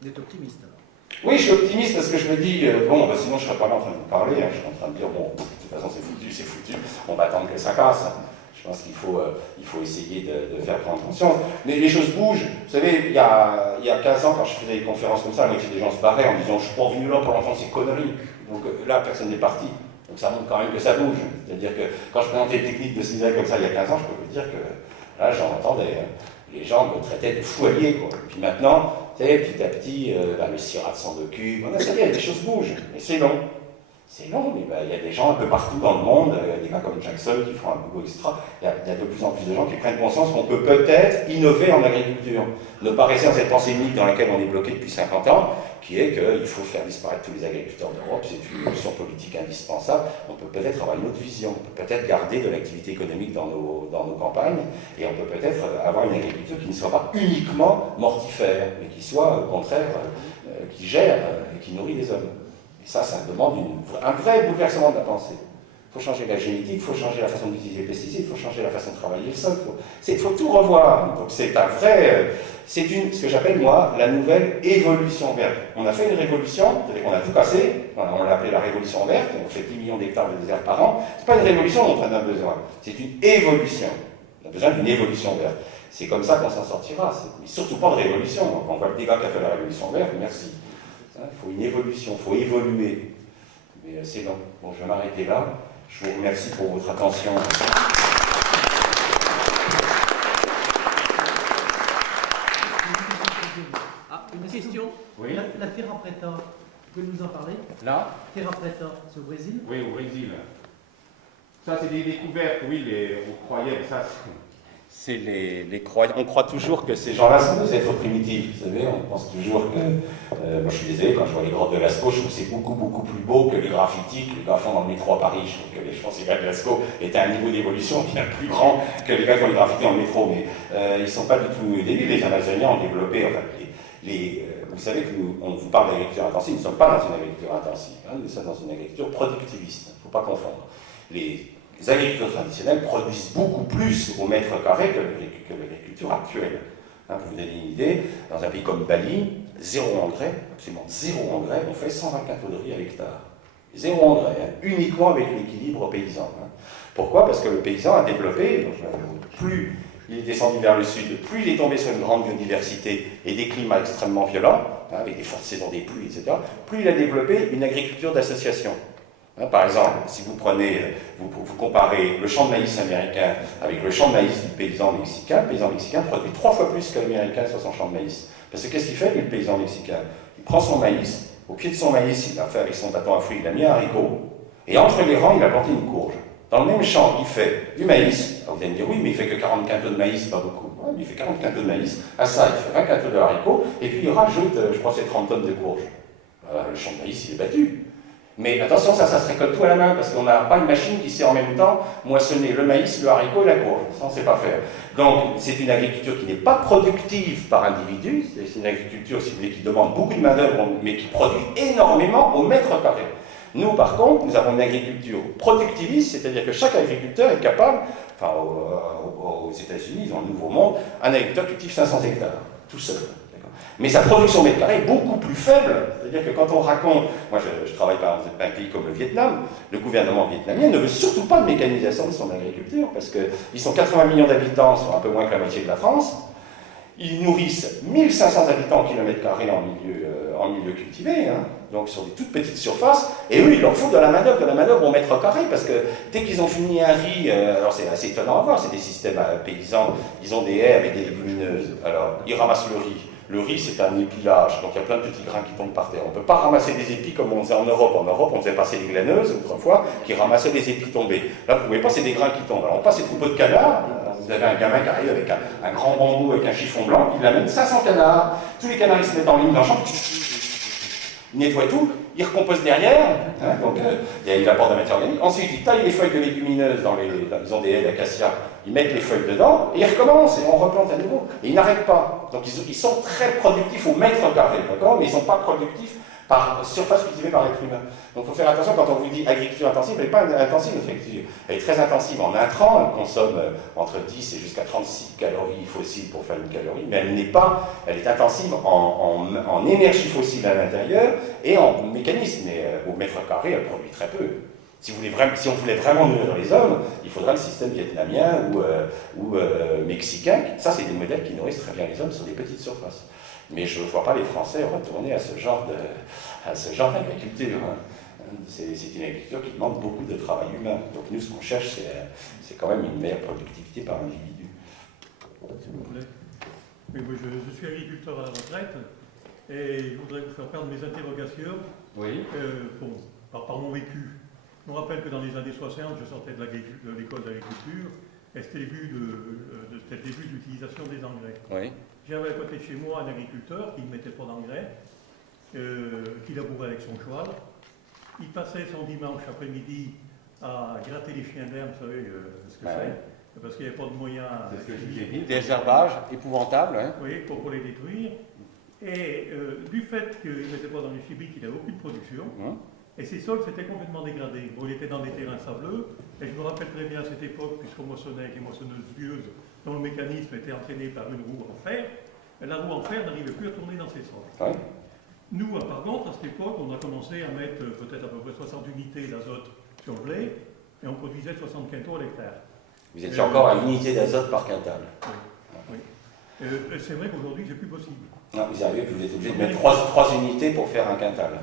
Vous êtes optimiste alors? Oui, je suis optimiste parce que je me dis, bon, bah, sinon je ne serais pas là en train de vous parler. Hein. Je suis en train de dire, bon, de toute façon c'est foutu, on va attendre que ça casse. Hein. Je pense qu'il faut essayer de faire prendre conscience. Mais les choses bougent. Vous savez, il y a 15 ans, quand je faisais des conférences comme ça, la moitié des gens se barraient en disant « je suis pas venu là pour entendre ces conneries ». Donc là, personne n'est parti. Donc ça montre quand même que ça bouge. C'est-à-dire que quand je présentais des techniques de ce niveau comme ça il y a 15 ans, je peux vous dire que là, j'en entendais. Les gens me traitaient de fou allié, quoi. Et puis maintenant, tu sais, petit à petit, le CIRAD s'en occupe. Ça y est, les choses bougent. Mais c'est long. C'est long, mais il y a des gens un peu partout dans le monde, des gars comme Jackson qui font un boulot extra. Il y a de plus en plus de gens qui prennent conscience qu'on peut peut-être innover en agriculture. Ne pas rester dans cette pensée unique dans laquelle on est bloqué depuis 50 ans, qui est qu'il faut faire disparaître tous les agriculteurs d'Europe, c'est une option politique indispensable. On peut peut-être avoir une autre vision, on peut peut-être garder de l'activité économique dans nos campagnes, et on peut peut-être avoir une agriculture qui ne soit pas uniquement mortifère, mais qui soit au contraire, qui gère et qui nourrit les hommes. Et ça demande un vrai bouleversement de la pensée. Il faut changer la génétique, il faut changer la façon d'utiliser les pesticides, il faut changer la façon de travailler le sol, il faut tout revoir. Donc c'est un vrai, c'est ce que j'appelle moi la nouvelle évolution verte. On a fait une révolution, c'est-à-dire qu'on a tout cassé, on l'a appelé la révolution verte, on fait 10 millions d'hectares de désert par an. C'est pas une révolution dont on a besoin, c'est une évolution. On a besoin d'une évolution verte. C'est comme ça qu'on s'en sortira, mais surtout pas de révolution. Quand on voit le dégât qu'a fait la révolution verte, merci. Il faut une évolution, il faut évoluer. Mais c'est long. Bon, je vais m'arrêter là. Je vous remercie pour votre attention. Ah, une question. Oui. La Terra Preta, vous pouvez nous en parler? Là? Terra Preta, c'est au Brésil? Oui, au Brésil. Ça, c'est des découvertes, oui, on croyait, mais ça, C'est les croyants. On croit toujours que ces gens-là sont des êtres primitifs. Vous savez, on pense toujours que. Moi, je suis désolé, quand je vois les grottes de Lascaux, je trouve que c'est beaucoup, beaucoup plus beau que les graffitis que les gars font dans le métro à Paris. Je trouve que je pense que les gars de Lascaux étaient à un niveau d'évolution bien plus grand que les gars qui font les graffitis dans le métro. Mais ils ne sont pas du tout débiles. Les Amazoniens ont développé. Enfin, vous savez que on vous parle d'agriculture intensive. Nous ne sommes pas dans une agriculture intensive. Hein, nous sommes dans une agriculture productiviste. Il ne faut pas confondre. Les agriculteurs traditionnels produisent beaucoup plus au mètre carré que l'agriculture actuelle. Hein, pour vous donner une idée, dans un pays comme Bali, zéro engrais, absolument zéro engrais, on fait 124 tonnes de riz à l'hectare. Zéro engrais, hein, uniquement avec l'équilibre paysan. Hein. Pourquoi? Parce que le paysan a développé, plus il est descendu vers le sud, plus il est tombé sur une grande biodiversité et des climats extrêmement violents, hein, avec des fortes saisons des pluies, etc., plus il a développé une agriculture d'association. Hein, par exemple, si vous prenez, vous comparez le champ de maïs américain avec le champ de maïs du paysan mexicain, le paysan mexicain produit 3 fois plus que l'américain sur son champ de maïs. Parce que qu'est-ce qu'il fait, lui, le paysan mexicain? Il prend son maïs, au pied de son maïs, il a fait avec son bâton à fruits, il a mis un haricot, et entre les rangs, il a planté une courge. Dans le même champ, il fait du maïs. Alors vous allez me dire, oui, mais il fait que 40 quintaux de maïs, pas beaucoup. Ouais, mais il fait 40 quintaux de maïs. À ça, il fait 20 quintaux de haricots, et puis il rajoute, je crois, c'est 30 tonnes de courges. Le champ de maïs, il est battu. Mais attention, ça se récolte tout à la main, parce qu'on n'a pas une machine qui sait en même temps moissonner le maïs, le haricot et la courge. Ça, on ne sait pas faire. Donc, c'est une agriculture qui n'est pas productive par individu. C'est une agriculture, si vous voulez, qui demande beaucoup de main-d'œuvre, mais qui produit énormément au mètre carré. Nous, par contre, nous avons une agriculture productiviste, c'est-à-dire que chaque agriculteur est capable, enfin, aux États-Unis, dans le Nouveau Monde, un agriculteur cultive 500 hectares, tout seul. Mais sa production mètre carré est beaucoup plus faible. C'est-à-dire que quand on raconte, moi je travaille par exemple dans un pays comme le Vietnam, le gouvernement vietnamien ne veut surtout pas de mécanisation de son agriculture, parce qu'ils sont 80 millions d'habitants, soit un peu moins que la moitié de la France. Ils nourrissent 1500 habitants au kilomètre carré en milieu cultivé, hein, donc sur des toutes petites surfaces, et eux, il leur faut de la main-d'œuvre au mètre carré, parce que dès qu'ils ont fini un riz, alors c'est assez étonnant à voir, c'est des systèmes paysans, ils ont des haies avec des légumineuses, alors ils ramassent le riz. Le riz, c'est un épilage, donc il y a plein de petits grains qui tombent par terre. On ne peut pas ramasser des épis comme on faisait en Europe. En Europe, on faisait passer des glaneuses, autrefois, qui ramassaient des épis tombés. Là, vous ne pouvez pas, c'est des grains qui tombent. Alors, on passe des troupeaux de canards. Vous avez un gamin qui arrive avec un grand bambou, avec un chiffon blanc, il amène 500 canards. Tous les canards, ils se mettent en ligne dans le champ. Il nettoie tout, il recompose derrière, hein, donc il apporte de la matière organique. Ensuite, il taille les feuilles de légumineuses, ils ont des haies d'acacia, ils mettent les feuilles dedans, et ils recommencent, et on replante à nouveau. Et ils n'arrêtent pas. Donc ils sont très productifs au mètre carré, d'accord, mais ils ne sont pas productifs par surface cultivée par l'être humain. Donc il faut faire attention quand on vous dit agriculture intensive, elle n'est pas intensive notre agriculture. Elle est très intensive en intrants, elle consomme entre 10 et jusqu'à 36 calories fossiles pour faire une calorie, mais elle est intensive en énergie fossile à l'intérieur et en mécanisme, mais au mètre carré, elle produit très peu. Si on voulait vraiment nourrir les hommes, il faudrait le système vietnamien ou mexicain. Ça, c'est des modèles qui nourrissent très bien les hommes sur des petites surfaces. Mais je ne vois pas les Français retourner à ce genre d'agriculture. Hein. C'est une agriculture qui demande beaucoup de travail humain. Donc nous, ce qu'on cherche, c'est quand même une meilleure productivité par individu. S'il vous plaît. Oui, je suis agriculteur à la retraite et je voudrais vous faire part de mes interrogations. Oui. Par mon vécu. Je me rappelle que dans les années 60, je sortais de l'école d'agriculture et c'était le début de l'utilisation des engrais. Oui. J'avais à côté de chez moi un agriculteur qui ne mettait pas d'engrais, qui labourait avec son cheval. Il passait son dimanche après-midi à gratter les chiens d'herbe, vous savez ce que c'est, parce qu'il n'y avait pas de moyens. C'est ce que je disais. Des herbages épouvantables. Hein. Oui, pour les détruire. Et du fait qu'il n'était pas dans les chibiques, il n'avait aucune production. Et ses sols s'étaient complètement dégradés. Bon, il était dans des terrains sableux. Et je me rappelle très bien à cette époque, puisqu'on moissonnait avec les moissonneuses vieuses, dont le mécanisme était entraîné par une roue en fer. Et la roue en fer n'arrivait plus à tourner dans ses sols. Oui. Nous, par contre, à cette époque, on a commencé à mettre peut-être à peu près 60 unités d'azote sur le blé, et on produisait 60 quintaux à l'hectare. Vous étiez encore à une unité d'azote par quintal. Oui. C'est vrai qu'aujourd'hui, c'est plus possible. Non, vous arrivez, vous êtes obligé de mettre 3 unités pour faire un quintal.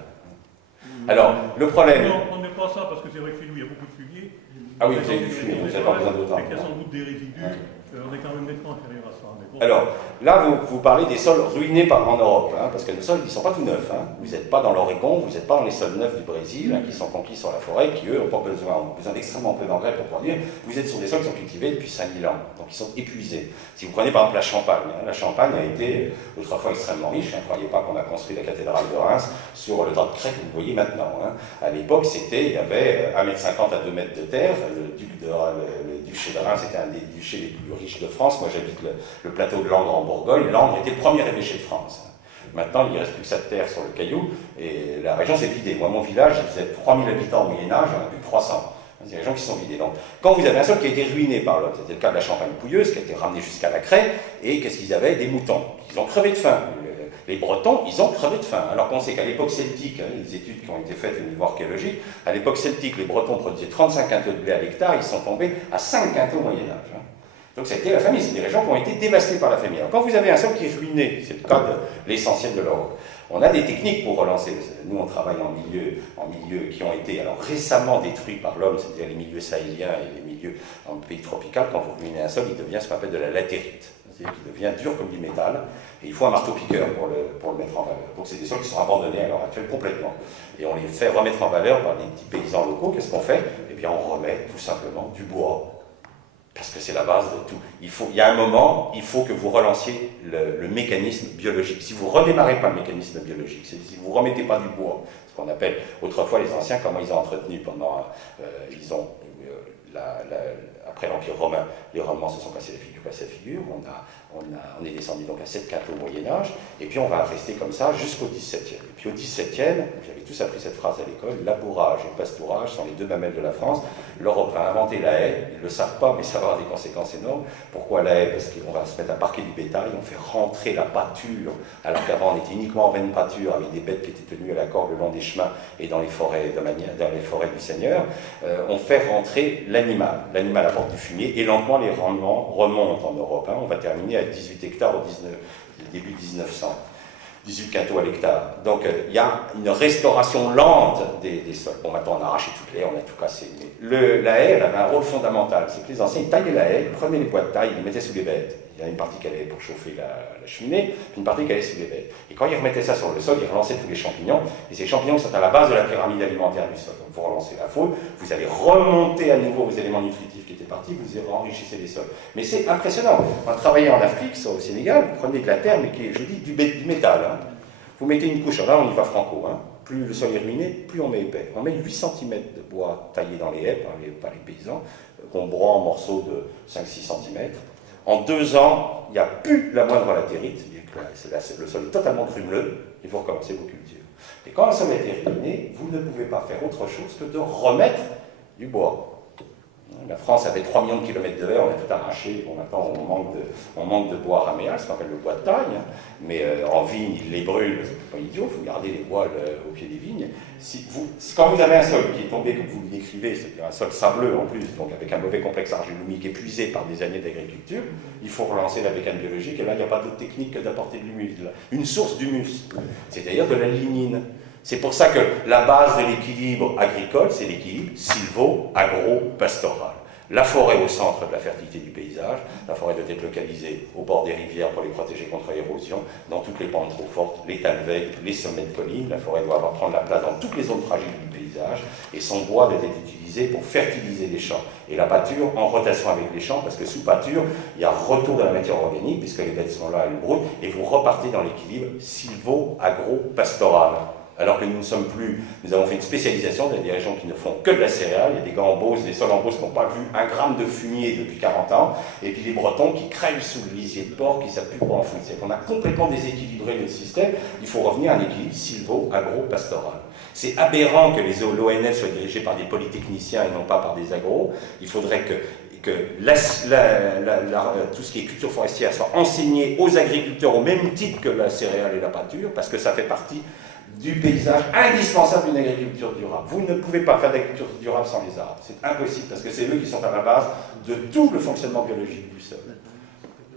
Alors, le problème... Non, on n'est pas ça, parce que c'est vrai que chez nous, il y a beaucoup de fumier. Ah oui, vous avez du fumier, vous n'avez pas besoin d'autant. Il y a sans doute des résidus. On est quand même nettement inférieur à ça. Mais bon. Alors, là, vous parlez des sols ruinés en Europe, hein, parce que nos sols, ils ne sont pas tout neufs. Hein. Vous n'êtes pas dans l'Oregon, vous n'êtes pas dans les sols neufs du Brésil, hein, qui sont conquis sur la forêt, qui, eux, ont besoin d'extrêmement peu d'engrais pour produire. Vous êtes sur des sols qui sont cultivés depuis 5000 ans, donc ils sont épuisés. Si vous prenez par exemple la Champagne, hein, la Champagne a été autrefois extrêmement riche. Ne croyez pas qu'on a construit la cathédrale de Reims sur le tas de craie que vous voyez maintenant. Hein. À l'époque, il y avait 1,50 m à 2 m de terre. Le duché de Reims était un des duchés les plus riches de France. Moi, j'habite le plateau de Langres en Bourgogne. Langres était le premier évêché de France. Maintenant, il ne reste plus que ça de terre sur le caillou et la région s'est vidée. Moi, mon village, il faisait 3000 habitants au Moyen-Âge, j'en ai plus de 300. C'est des régions qui sont vidées. Donc, quand vous avez un sol qui a été ruiné par l'homme, c'était le cas de la Champagne pouilleuse, qui a été ramenée jusqu'à la craie, et qu'est-ce qu'ils avaient? Des moutons. Ils ont crevé de faim. Les Bretons, ils ont crevé de faim. Alors qu'on sait qu'à l'époque celtique, les études qui ont été faites au niveau archéologique, à l'époque celtique, les Bretons produisaient 35 quintaux de blé à l'hectare, ils sont tombés à 5 quintaux au Moyen-Âge. Donc ça a été la famine, c'est des régions qui ont été dévastées par la famine. Alors quand vous avez un sol qui est ruiné, c'est le cas de l'essentiel de l'Europe, on a des techniques pour relancer. Nous, on travaille en milieux qui ont été alors récemment détruits par l'homme, c'est-à-dire les milieux sahéliens et les milieux en pays tropical. Quand vous ruinez un sol, il devient ce qu'on appelle de la latérite, c'est-à-dire qu'il devient dur comme du métal, et il faut un marteau-piqueur pour le mettre en valeur. Donc c'est des sols qui sont abandonnés à l'heure actuelle complètement. Et on les fait remettre en valeur par des petits paysans locaux. Qu'est-ce qu'on fait? Eh bien, on remet tout simplement du bois. Parce que c'est la base de tout. Il y a un moment, il faut que vous relanciez le mécanisme biologique. Si vous ne redémarrez pas le mécanisme biologique, si vous ne remettez pas du bois, ce qu'on appelle autrefois les anciens, comment ils ont entretenu pendant... après l'Empire romain, les Romains se sont cassés la figure, on est descendu donc à 7 quintaux au Moyen-Âge, et puis on va rester comme ça jusqu'au XVIIe. Et puis au XVIIe, vous avez tous appris cette phrase à l'école, labourage et pastourage sont les deux mamelles de la France. L'Europe va inventer la haie, ils ne le savent pas, mais ça va avoir des conséquences énormes. Pourquoi la haie? Parce qu'on va se mettre à parquer du bétail, on fait rentrer la pâture, alors qu'avant on était uniquement en vaine pâture, avec des bêtes qui étaient tenues à la corde le long des chemins et dans les forêts du Seigneur. On fait rentrer l'animal. L'animal apporte du fumier, et lentement les rendements remontent en Europe. On va terminer à 18 hectares au début 1900. 18 quintaux à l'hectare. Donc il y a une restauration lente des sols. Bon, maintenant on a arraché toutes les haies, on a tout cassé. Mais la haie, elle avait un rôle fondamental. C'est que les anciens, ils taillaient la haie, prenaient les bois de taille, ils les mettaient sous les bêtes. Il y a une partie qui allait pour chauffer la cheminée, puis une partie qui allait sous les bêtes. Et quand ils remettaient ça sur le sol, ils relançaient tous les champignons. Et ces champignons sont à la base de la pyramide alimentaire du sol. Donc vous relancez la faune, vous allez remonter à nouveau vos éléments nutritifs qui étaient partis, vous enrichissez les sols. Mais c'est impressionnant. On a travaillé en Afrique, au Sénégal, vous prenez de la terre, mais qui est, je dis, du métal. Vous mettez une couche, alors là on y va franco, plus le sol est ruiné, plus on met épais. On met 8 cm de bois taillé dans les haies par les paysans, qu'on broie en morceaux de 5-6 cm. En 2 ans, il n'y a plus la moindre latérite, le sol est totalement grumeleux, et vous recommencez vos cultures. Et quand le sol a été ruiné, vous ne pouvez pas faire autre chose que de remettre du bois. La France avait 3 millions de kilomètres de haies, on a tout arraché. Bon, maintenant, on manque de bois raméal, ce qu'on appelle le bois de taille. Mais en vigne, ils les brûlent, c'est pas idiot, il faut garder les bois au pied des vignes. Quand vous avez un sol qui est tombé, comme vous le décrivez, c'est-à-dire un sol sableux en plus, donc avec un mauvais complexe argile-humique épuisé par des années d'agriculture, il faut relancer la bécane biologique, et là, il n'y a pas d'autre technique que d'apporter de l'humus, une source d'humus, c'est-à-dire de la lignine. C'est pour ça que la base de l'équilibre agricole, c'est l'équilibre sylvo-agro-pastoral. La forêt au centre de la fertilité du paysage, la forêt doit être localisée au bord des rivières pour les protéger contre l'érosion, dans toutes les pentes trop fortes, les tas de veilles, les sommets de collines. La forêt doit prendre la place dans toutes les zones fragiles du paysage, et son bois doit être utilisé pour fertiliser les champs. Et la pâture en rotation avec les champs, parce que sous pâture, il y a retour de la matière organique, puisque les bêtes sont là, elles brouillent, et vous repartez dans l'équilibre sylvo-agro-pastoral. Alors que nous ne sommes plus, nous avons fait une spécialisation, il y a des régions qui ne font que de la céréale, il y a des gars en Beauce, des sols en Beauce qui n'ont pas vu un gramme de fumier depuis 40 ans, et puis les Bretons qui crèvent sous le lisier de porc, qui ne savent plus quoi en foutre. C'est qu'on a complètement déséquilibré le système, il faut revenir à un équilibre sylvo-agro-pastoral. C'est aberrant que l'ONF soit dirigé par des polytechniciens et non pas par des agros. Il faudrait que tout ce qui est culture forestière soit enseigné aux agriculteurs au même titre que la céréale et la pâture, parce que ça fait partie du paysage indispensable d'une agriculture durable. Vous ne pouvez pas faire d'agriculture durable sans les arbres. C'est impossible, parce que c'est eux qui sont à la base de tout le fonctionnement biologique du sol.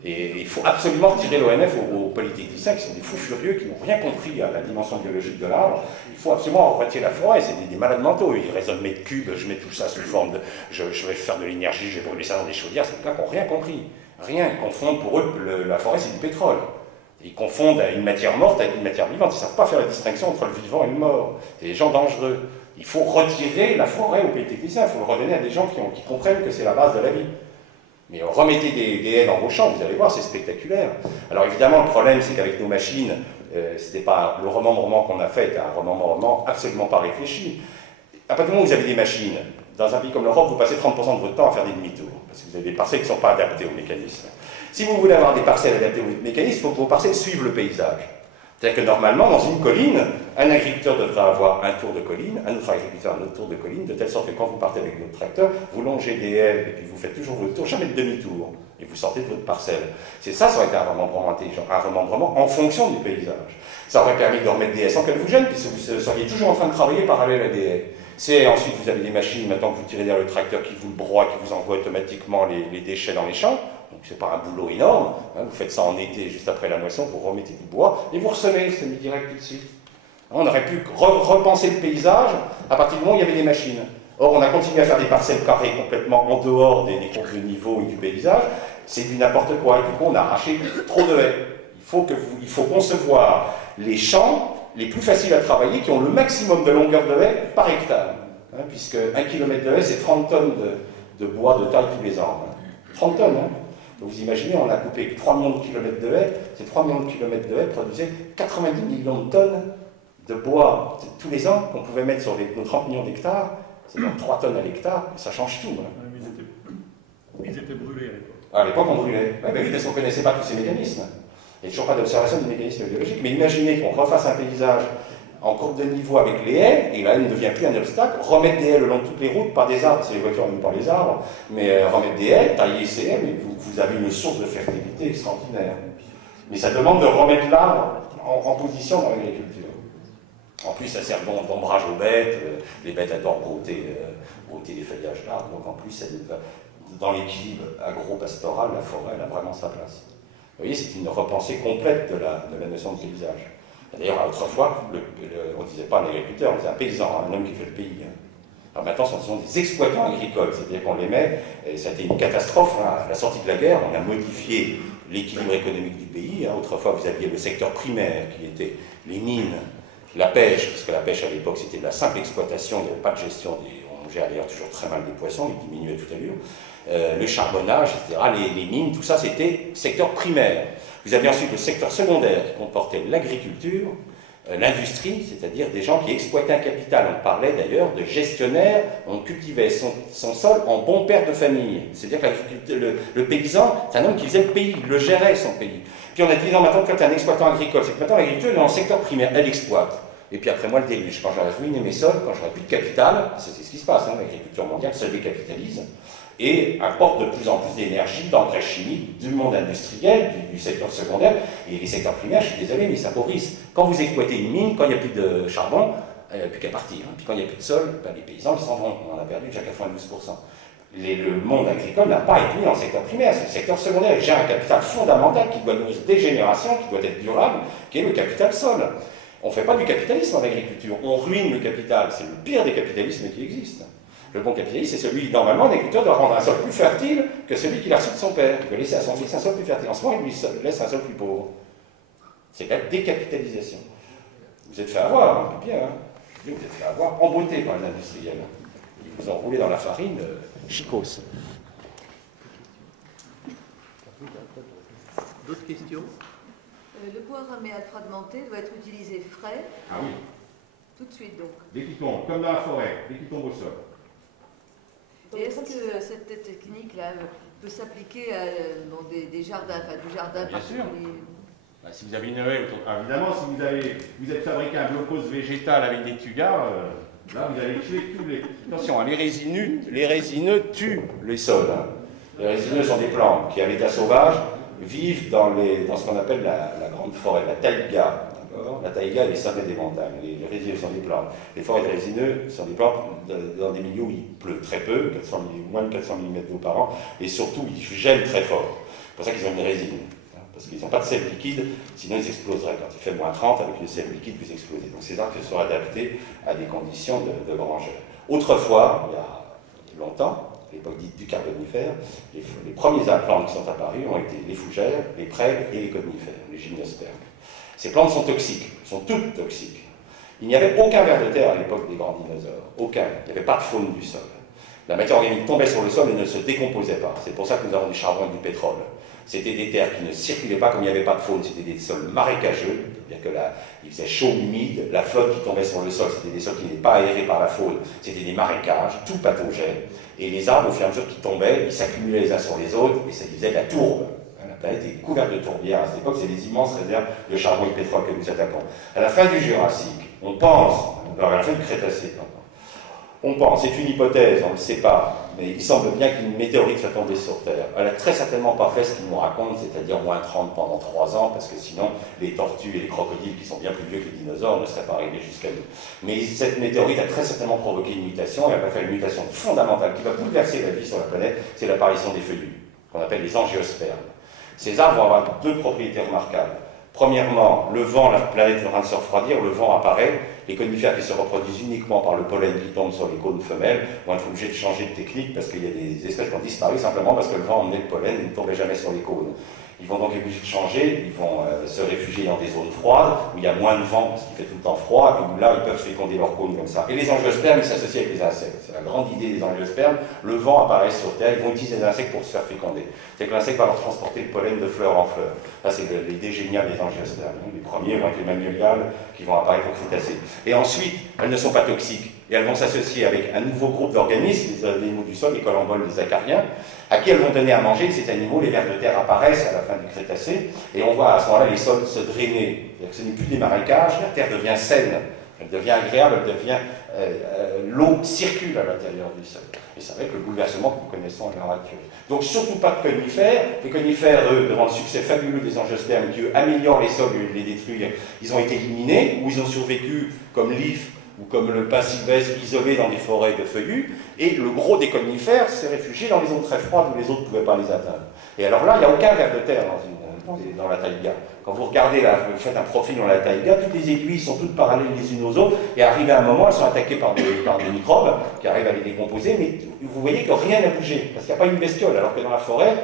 Et il faut absolument retirer l'ONF aux polytechniciens qui sont des fous furieux, qui n'ont rien compris à la dimension biologique de l'arbre. Il faut absolument retirer la forêt, c'est des malades mentaux. Ils raisonnent mètres cubes, je mets tout ça sous forme de... Je vais faire de l'énergie, je vais brûler ça dans des chaudières. C'est des gars qui n'ont rien compris. Rien. Ils confondent, pour eux, la forêt c'est du pétrole. Ils confondent une matière morte avec une matière vivante. Ils ne savent pas faire la distinction entre le vivant et le mort. C'est des gens dangereux. Il faut retirer la forêt aux polytechniciens. Il faut le redonner à des gens qui comprennent que c'est la base de la vie. Mais remettez des haies dans vos champs, vous allez voir, c'est spectaculaire. Alors évidemment, le problème, c'est qu'avec nos machines, c'était pas le remembrement qu'on a fait, était un remembrement absolument pas réfléchi. À partir du moment où vous avez des machines, dans un pays comme l'Europe, vous passez 30% de votre temps à faire des demi-tours, parce que vous avez des parcelles qui ne sont pas adaptées au mécanisme. Si vous voulez avoir des parcelles adaptées au mécanisme, il faut que vos parcelles suivent le paysage. C'est-à-dire que normalement, dans une colline, un agriculteur devrait avoir un tour de colline, un autre agriculteur un autre tour de colline, de telle sorte que quand vous partez avec votre tracteur, vous longez des haies et puis vous faites toujours votre tour, jamais de demi-tour, et vous sortez de votre parcelle. C'est ça, ça aurait été un remembrement intelligent, un remembrement en fonction du paysage. Ça aurait permis de remettre des haies sans qu'elles vous gênent, puisque vous seriez toujours en train de travailler parallèle à des haies. C'est ensuite, vous avez des machines, maintenant que vous tirez derrière le tracteur, qui vous le broie, qui vous envoie automatiquement les déchets dans les champs. Donc c'est pas un boulot énorme, hein, vous faites ça en été, juste après la moisson, vous remettez du bois, et vous ressemez, c'est mis direct tout de suite. On aurait pu repenser le paysage à partir du moment où il y avait des machines. Or, on a continué à faire des parcelles carrées complètement en dehors des courbes de niveau et du paysage, c'est du n'importe quoi, et du coup on a arraché trop de haies. Il faut concevoir les champs les plus faciles à travailler, qui ont le maximum de longueur de haies par hectare, hein, puisque 1 km de haie, c'est 30 tonnes de bois de taille tous les ans. Hein. 30 tonnes, hein. Donc vous imaginez, on a coupé 3 millions de kilomètres de haies, ces 3 millions de kilomètres de haies produisaient 90 millions de tonnes de bois tous les ans qu'on pouvait mettre sur nos 30 millions d'hectares, c'est donc 3 tonnes à l'hectare, et ça change tout. Hein. Ils étaient brûlés à l'époque. À l'époque, on brûlait. Oui, parce qu'on ne connaissait pas tous ces mécanismes. Il n'y a toujours pas d'observation des mécanismes biologiques, mais imaginez qu'on refasse un paysage en courbe de niveau avec les haies, et la haie ne devient plus un obstacle, remettre des haies le long de toutes les routes, pas des arbres, c'est les voitures, même pas les arbres, mais remettre des haies, tailler ces haies, mais vous avez une source de fertilité extraordinaire. Mais ça demande de remettre l'arbre en position dans l'agriculture. En plus, ça sert d'ombrage aux bêtes, les bêtes adorent brouter les feuillages d'arbres, donc en plus, dans l'équilibre agro-pastoral, la forêt elle a vraiment sa place. Vous voyez, c'est une repensée complète de la notion de paysage. D'ailleurs, autrefois, on ne disait pas un agriculteur, on disait un paysan, un homme qui fait le pays. Alors maintenant, ce sont des exploitants agricoles, c'est-à-dire qu'on les met, et ça a été une catastrophe, hein. À la sortie de la guerre, on a modifié l'équilibre économique du pays. Hein. Autrefois, vous aviez le secteur primaire, qui était les mines, la pêche, parce que la pêche à l'époque, c'était de la simple exploitation, il n'y avait pas de gestion, on gère d'ailleurs toujours très mal des poissons, ils diminuaient tout à l'heure. Le charbonnage, etc., les mines, tout ça, c'était secteur primaire. Vous avez ensuite le secteur secondaire qui comportait l'agriculture, l'industrie, c'est-à-dire des gens qui exploitaient un capital. On parlait d'ailleurs de gestionnaires, on cultivait son sol en bon père de famille. C'est-à-dire que le paysan, c'est un homme qui faisait le pays, il le gérait son pays. Puis on a dit non, maintenant quand tu es un exploitant agricole, c'est que maintenant l'agriculture est dans le secteur primaire, elle exploite. Et puis après moi le déluge, quand j'aurai ruiné mes sols, quand j'aurai plus de capital, c'est ce qui se passe, hein, l'agriculture mondiale se décapitalise, et importe de plus en plus d'énergie, d'engrais chimiques, du monde industriel, du secteur secondaire, et les secteurs primaires, je suis désolé, mais ils s'appauvrissent. Quand vous exploitez une mine, quand il n'y a plus de charbon, il n'y a plus qu'à partir. Hein. Puis quand il n'y a plus de sol, ben, les paysans ils s'en vont, on en a perdu déjà 92%. Le monde agricole n'a pas été mis dans le secteur primaire, c'est le secteur secondaire. J'ai un capital fondamental qui doit nourrir des générations, qui doit être durable, qui est le capital sol. On ne fait pas du capitalisme en agriculture, on ruine le capital, c'est le pire des capitalismes qui existent. Le bon capitaliste, c'est celui, normalement, un agriculteur doit rendre un sol plus fertile que celui qu'il a reçu de son père. Il doit laisser à son fils un sol plus fertile. En ce moment, il lui laisse un sol plus pauvre. C'est la décapitalisation. Vous êtes fait avoir, hein, bien, hein. Vous êtes fait avoir, embouté par les industriels. Ils vous ont roulé dans la farine, chicos. D'autres questions? Le bois raméal fragmenté doit être utilisé frais. Ah oui, Tout de suite donc. dès qu'il tombe, comme dans la forêt, dès qu'il tombe au sol. Et est-ce que cette technique-là peut s'appliquer à des jardins, enfin du jardin Bien sûr. particulier? Bah, si vous avez une haie, évidemment, si vous êtes fabriqué un blocos végétal avec des tugas, là vous allez tuer tous les... Attention, hein, les résineux tuent les sols. Hein. Les résineux sont des plantes qui, à l'état sauvage, vivent dans ce qu'on appelle la grande forêt, la taïga. La taïga est les sommets des montagnes. Les résineux sont des plantes. Les forêts de résineux sont des plantes dans des milieux où il pleut très peu, moins de 400 mm d'eau par an, et surtout ils gèlent très fort. C'est pour ça qu'ils ont une résine. Parce qu'ils n'ont pas de sel liquide, sinon ils exploseraient. Quand il fait moins 30, avec une sel liquide, vous explosez. Donc ces arbres se sont adaptés à des conditions de grangeur. Autrefois, il y a longtemps, à l'époque dite du Carbonifère, les premiers plantes qui sont apparus ont été les fougères, les prêles et les conifères, les gymnospermes. Ces plantes sont toxiques, sont toutes toxiques. Il n'y avait aucun ver de terre à l'époque des grands dinosaures, aucun. Il n'y avait pas de faune du sol. La matière organique tombait sur le sol et ne se décomposait pas. C'est pour ça que nous avons du charbon et du pétrole. C'était des terres qui ne circulaient pas comme il n'y avait pas de faune, c'était des sols marécageux, c'est-à-dire que là, il faisait chaud, humide, la flotte qui tombait sur le sol, c'était des sols qui n'étaient pas aérés par la faune, c'était des marécages, tout pataugeait, et les arbres, au fur et à mesure qu'ils tombaient, ils s'accumulaient les uns sur les autres, et ça faisait la tourbe. La planète est couverte de tourbières. À cette époque, c'est des immenses réserves de charbon et de pétrole que nous attaquons. À la fin du Jurassique, on pense, à la fin du Crétacé, on pense, c'est une hypothèse, on ne le sait pas, mais il semble bien qu'une météorite soit tombée sur Terre. Elle n'a très certainement pas fait ce qu'il nous raconte, c'est-à-dire moins 30 pendant 3 ans, parce que sinon, les tortues et les crocodiles, qui sont bien plus vieux que les dinosaures, ne seraient pas arrivés jusqu'à nous. Mais cette météorite a très certainement provoqué une mutation, et elle va faire une mutation fondamentale qui va bouleverser la vie sur la planète, c'est l'apparition des feuillus, qu'on appelle les angiospermes. Ces arbres vont avoir 2 propriétés remarquables. Premièrement, le vent, la planète est en train de se refroidir, le vent apparaît, les conifères qui se reproduisent uniquement par le pollen qui tombe sur les cônes femelles vont être obligés de changer de technique parce qu'il y a des espèces qui ont disparu simplement parce que le vent emmenait le pollen et ne tombait jamais sur les cônes. Ils vont donc être obligés de changer, ils vont se réfugier dans des zones froides où il y a moins de vent parce qu'il fait tout le temps froid et où là ils peuvent féconder leurs cônes comme ça. Et les angiospermes, ils s'associent avec les insectes. C'est la grande idée des angiospermes. Le vent apparaît sur Terre, ils vont utiliser les insectes pour se faire féconder. C'est que l'insecte va leur transporter le pollen de fleur en fleur. Ça, c'est l'idée géniale des angiospermes. Les premiers vont être les mammaliales qui vont apparaître au Crétacé. Et ensuite, elles ne sont pas toxiques. Et elles vont s'associer avec un nouveau groupe d'organismes, les animaux du sol, les collemboles, les acariens, à qui elles vont donner à manger. Ces animaux, les vers de terre apparaissent à la fin du Crétacé, et on voit à ce moment-là les sols se drainer. C'est-à-dire que ce n'est plus des marécages, la terre devient saine, elle devient agréable, elle devient... l'eau circule à l'intérieur du sol. Et ça va être le bouleversement que nous connaissons à l'heure actuelle. Donc surtout pas de conifères. Les conifères, eux, devant le succès fabuleux des angiospermes qui, eux, améliorent les sols et les détruire, ils ont été éliminés, ou ils ont survécu comme l'if, ou comme le pin sylvestre isolé dans des forêts de feuillus, et le gros des conifères s'est réfugié dans les zones très froides où les autres ne pouvaient pas les atteindre. Et alors là, il n'y a aucun ver de terre dans la taïga. Quand vous regardez, là, vous faites un profil dans la taïga, toutes les aiguilles sont toutes parallèles les unes aux autres, et arrivé à un moment, elles sont attaquées par des microbes qui arrivent à les décomposer, mais vous voyez que rien n'a bougé, parce qu'il n'y a pas une bestiole, alors que dans la forêt,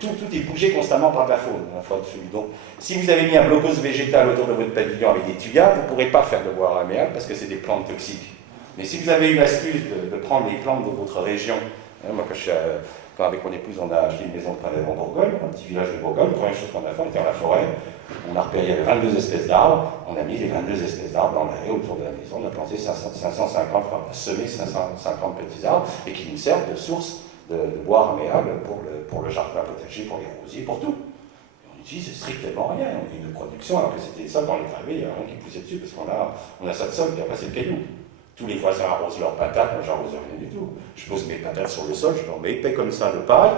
tout est bougé constamment par de la faune, la forêt de feuilles. Donc, si vous avez mis un blocos végétal autour de votre pavillon avec des tuyas, vous ne pourrez pas faire de bois raméal parce que c'est des plantes toxiques. Mais si vous avez eu l'astuce de prendre les plantes de votre région, moi quand avec mon épouse on a acheté une maison de en Bourgogne, un petit village de Bourgogne, la première chose qu'on a fait, on était dans la forêt, on a repéré, il y avait 22 espèces d'arbres, on a mis les 22 espèces d'arbres dans la haie autour de la maison, on a planté 550, enfin semé 550 petits arbres et qui nous servent de source de bois raméable pour le jardin potager, pour les rosiers, pour tout. Et on utilise strictement rien, on a une production alors que c'était des sols dans les travées, il n'y a rien qui poussait dessus parce qu'on a ça de sol, puis après c'est le caillou. Tous les voisins arrosent leurs patates, moi j'arrose rien du tout. Je pose mes patates sur le sol, je leur mets épais comme ça de paille,